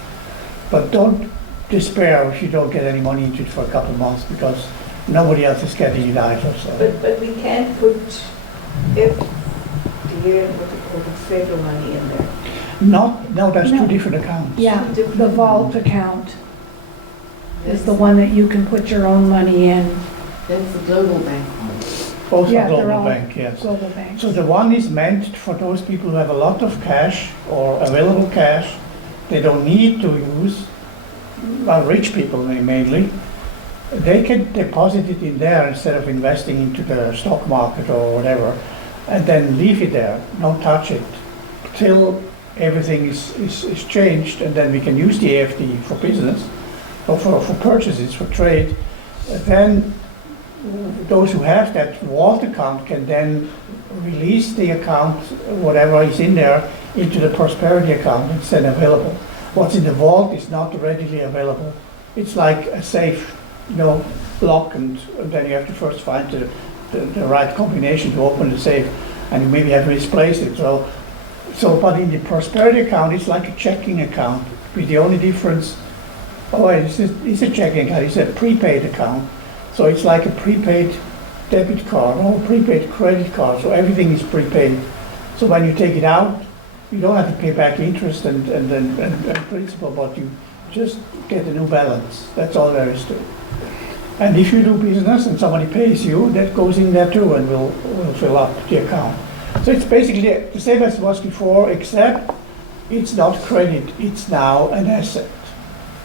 But don't despair if you don't get any money into it for a couple of months, because nobody else is getting it either, so. But we can put FDA, what we call the federal money in there. No, that's No. two different accounts. Yeah, the vault account is the one that you can put your own money in. That's the global bank one. Both Yeah, are they're global all bank, yes. global banks. So the one is meant for those people who have a lot of cash or available cash they don't need to use, well, rich people mainly. They can deposit it in there instead of investing into the stock market or whatever, and then leave it there, don't touch it, till everything is changed, and then we can use the AFD for business, or for purchases, for trade. Then those who have that vault account can then release the account, whatever is in there, into the prosperity account. It's then available. What's in the vault is not readily available. It's like a safe, lock, and then you have to first find the right combination to open the safe, and you maybe have misplaced it. But in the prosperity account, it's like a checking account, with the only difference, it's a checking account, it's a prepaid account. So it's like a prepaid debit card or prepaid credit card, so everything is prepaid. So when you take it out, you don't have to pay back interest and principal, but you just get a new balance. That's all there is to it. And if you do business and somebody pays you, that goes in there too and will fill up the account. So it's basically the same as it was before, except it's not credit, it's now an asset.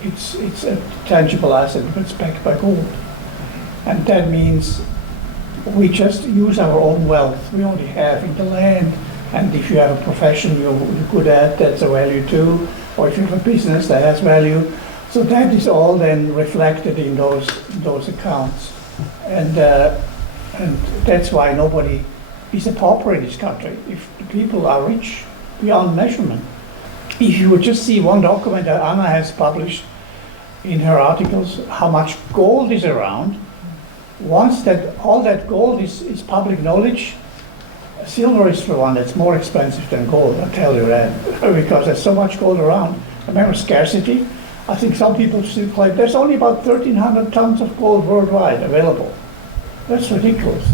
It's a tangible asset, but it's backed by gold. And that means we just use our own wealth we already have in the land. And if you have a profession you're good at, that's a value too. Or if you have a business, that has value. So that is all then reflected in those accounts. And that's why nobody is a pauper in this country. If the people are rich beyond measurement. If you would just see one document that Anna has published in her articles, how much gold is around. Once all that gold is public knowledge, silver is the one that's more expensive than gold, I'll tell you that, because there's so much gold around. Remember scarcity? I think some people still claim there's only about 1,300 tons of gold worldwide available. That's ridiculous.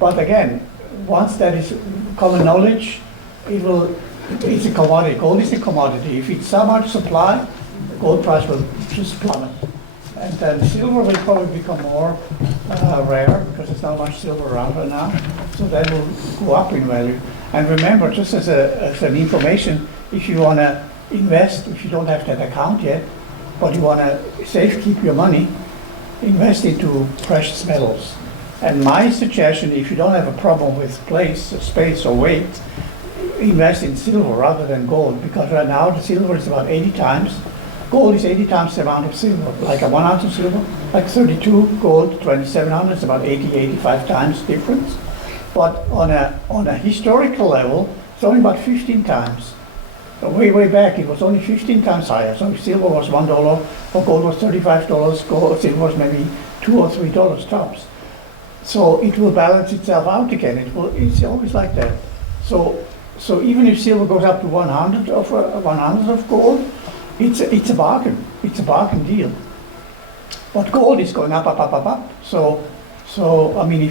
But again, once that is common knowledge, it's a commodity. Gold is a commodity. If it's so much supply, the gold price will just plummet. And then silver will probably become more rare because there's not much silver around right now. So that will go up in value. And remember, just as an information, if you want to invest, if you don't have that account yet, but you want to safekeep your money, invest into precious metals. And my suggestion, if you don't have a problem with space or weight, invest in silver rather than gold, because right now the silver is about 80 times. Gold is 80 times the amount of silver, like a 1 ounce of silver, like 32, gold 2,700, it's about 80, 85 times difference. But on a historical level, it's only about 15 times. Way back, it was only 15 times higher. So if silver was $1 or gold was $35, silver was maybe $2 or $3 tops. So it will balance itself out again. It's always like that. So even if silver goes up to 100 of gold, it's a bargain. It's a bargain deal. But gold is going up. So I mean,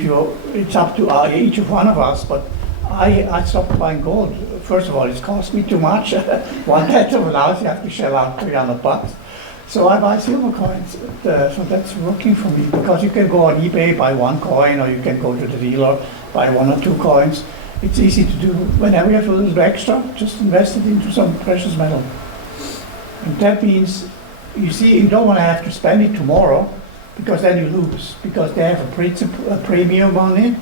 it's up to each of one of us. But I stopped buying gold. First of all, it's cost me too much. 1/10 of an ounce, you have to shell out $300. So I buy silver coins. So that's working for me because you can go on eBay, buy one coin, or you can go to the dealer, buy one or two coins. It's easy to do. Whenever you have a little extra, just invest it into some precious metal. And that means, you see, you don't want to have to spend it tomorrow because then you lose, because they have a premium on it.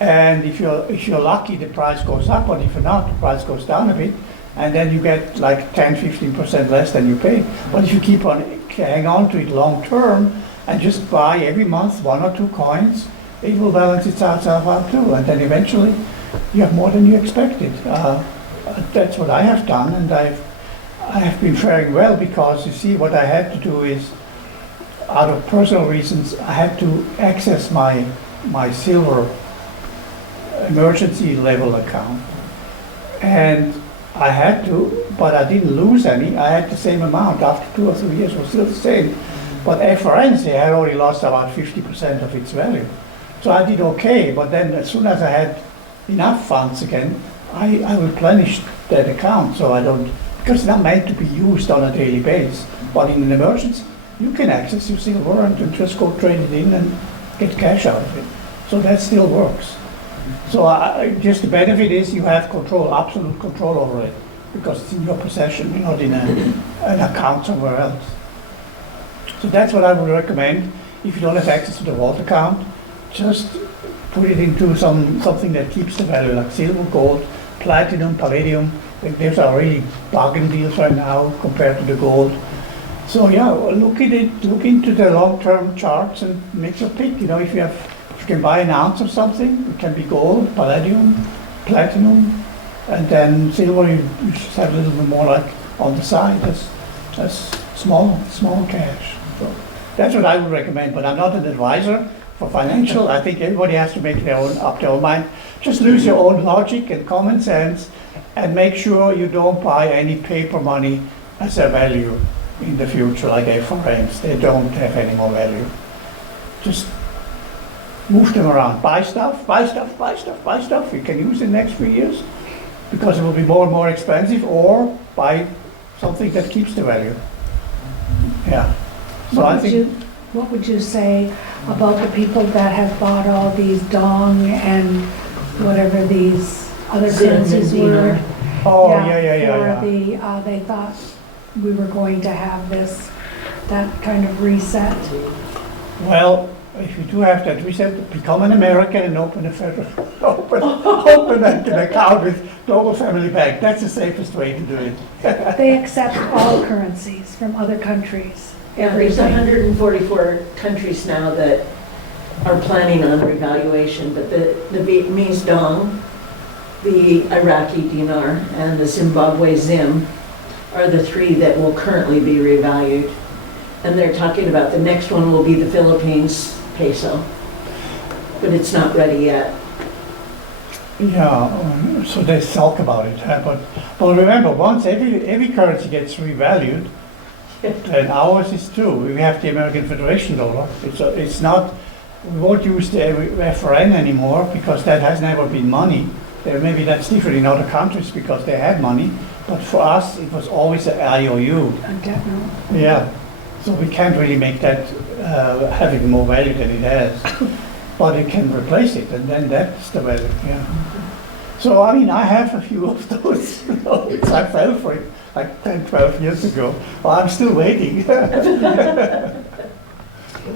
And if you're lucky, the price goes up, but if you're not, the price goes down a bit. And then you get like 10-15% less than you paid. But if you keep on hang on to it long term and just buy every month one or two coins, it will balance itself out too. And then eventually you have more than you expected. That's what I have done, and I have been faring well because you see what I had to do is, out of personal reasons, I had to access my silver emergency level account. And I had to, but I didn't lose any. I had the same amount after 2 or 3 years, was still the same. But FRNC had already lost about 50% of its value. So I did okay, but then as soon as I had enough funds again, I replenished that account. So I don't, because it's not meant to be used on a daily basis. But in an emergency, you can access your silver and just go trade it in and get cash out of it. So that still works. So just the benefit is you have control, absolute control over it, because it's in your possession, you're not in an account somewhere else. So that's what I would recommend. If you don't have access to the vault account, just put it into something that keeps the value, like silver, gold, platinum, palladium. Those are really bargain deals right now compared to the gold. So yeah, look at it, look into the long-term charts and make your pick. You know, if you can buy an ounce of something, it can be gold, palladium, platinum, and then silver you just have a little bit more like on the side as small cash. So that's what I would recommend, but I'm not an advisor for financial. I think everybody has to make up their own mind. Just use your own logic and common sense and make sure you don't buy any paper money as a value in the future, like FRNs. They don't have any more value. Just move them around. Buy stuff. You can use it in the next few years because it will be more and more expensive, or buy something that keeps the value. Yeah. So What would you say about the people that have bought all these dong and whatever these other currencies were? Oh, yeah. They thought we were going to have that kind of reset. Well, if you do have that reset, become an American and open an account with Global Family Bank. That's the safest way to do it. They accept all currencies from other countries. Yeah, there's 144 countries now that are planning on revaluation, but the Vietnamese dong, the Iraqi dinar, and the Zimbabwe zim are the three that will currently be revalued. And they're talking about the next one will be the Philippines peso, but it's not ready yet. Yeah, so they talk about it. But remember, once every currency gets revalued, then ours is too. We have the American Federation dollar. It's not. We won't use the FRN anymore because that has never been money. Maybe that's different in other countries because they had money, but for us it was always an IOU. Definitely. Yeah, so we can't really make that having more value than it has, but it can replace it, and then that's the value. Yeah. So I mean, I have a few of those. I fell for it like 10, 12 years ago. Well, I'm still waiting. What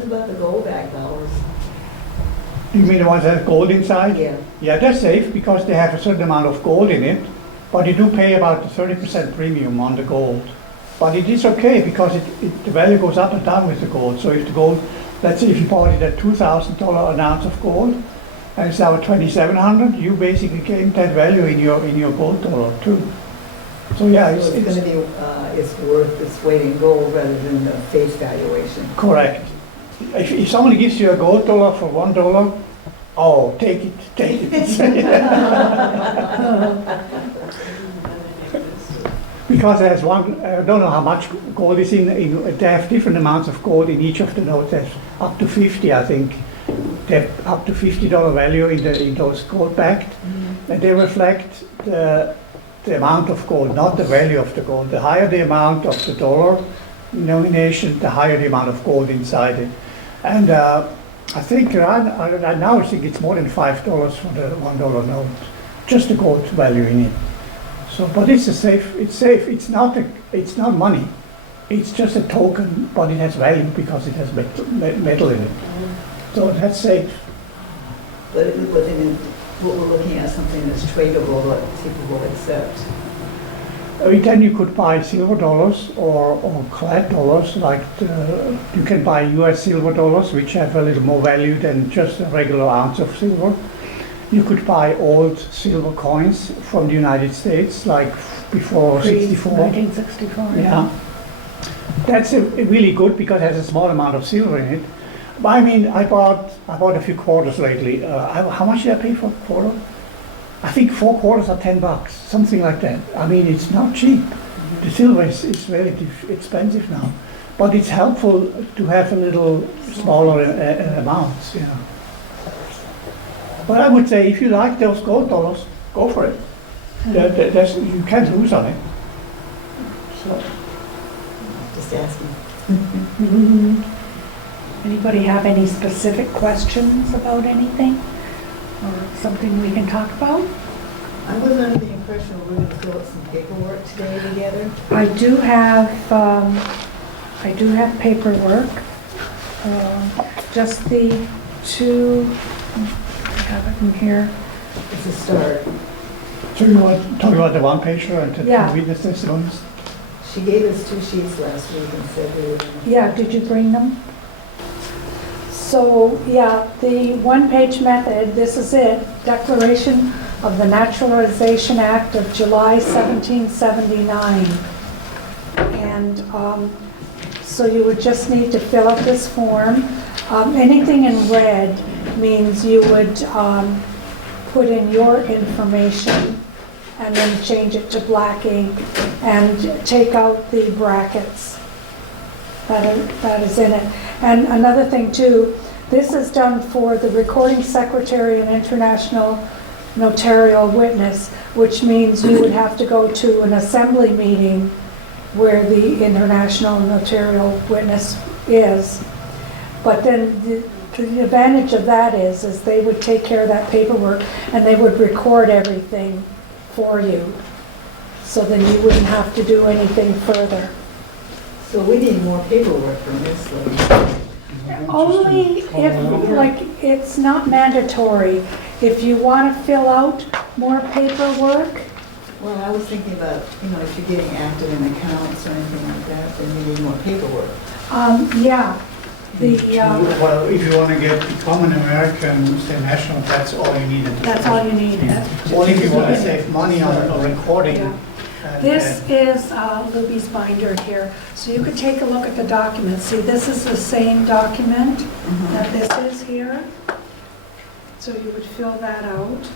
about the gold back dollars? You mean the ones that have gold inside? Yeah. Yeah, they're safe because they have a certain amount of gold in it, but you do pay about a 30% premium on the gold. But it is okay because the value goes up and down with the gold. So if the gold, let's say if you bought it at $2,000 an ounce of gold, and it's now at $2,700, you basically gain that value in your gold dollar too. So yeah, So it's going to be, it's worth its weight in gold rather than the face valuation. correct. If somebody gives you a gold dollar for $1, oh, take it. Because there's one, I don't know how much gold is in, they have different amounts of gold in each of the notes. There's up to 50, I think. They have up to $50 value in those gold backed, and they reflect the amount of gold, not the value of the gold. The higher the amount of the dollar, denomination, the higher the amount of gold inside it. And I think right now I think it's more than $5 for the $1 note, just the gold value in it. So, but it's safe. It's not money. It's just a token, but it has value because it has metal in it. So that's safe. But within what we're looking at, something that's tradable that people will accept. Then you could buy silver dollars or clad dollars, like you can buy US silver dollars, which have a little more value than just a regular ounce of silver. You could buy old silver coins from the United States, like before 64. 1964. Yeah. That's really good because it has a small amount of silver in it. But I mean, I bought a few quarters lately. How much did I pay for a quarter? I think 4 quarters are $10, something like that. I mean, it's not cheap. The silver is very expensive now, but it's helpful to have a little smaller amounts, you know. But I would say if you like those gold dollars, go for it. You can't lose on it. So. Just asking. Anybody have any specific questions about anything? Or something we can talk about? I was under the impression we were going to fill out some paperwork today together. I do have paperwork, just the two, I have it in here. It's a start. So you want to talk about the one pager and the Yeah. witness testimonies? She gave us 2 sheets last week and said we were going to... Yeah, did you bring them? So, yeah, the one-page method, this is it, Declaration of the Naturalization Act of July 1779. And so you would just need to fill out this form. Anything in red means you would put in your information and then change it to black ink and take out the brackets that is in it. And another thing too, this is done for the recording secretary and international notarial witness, which means you would have to go to an assembly meeting where the international notarial witness is. But then the advantage of that is they would take care of that paperwork and they would record everything for you. So then you wouldn't have to do anything further. So we need more paperwork from this lady. Only if, like, it's not mandatory. If you want to fill out more paperwork, Well, I was thinking about, if you're getting active in accounts or anything like that, then you need more paperwork. yeah, Well, if you want to become an American, say national, that's all you need. that's all you need. Only if you want to save money on a recording. Yeah. This is Libby's binder here, so you could take a look at the document. See, this is the same document that this is here. So you would fill that out.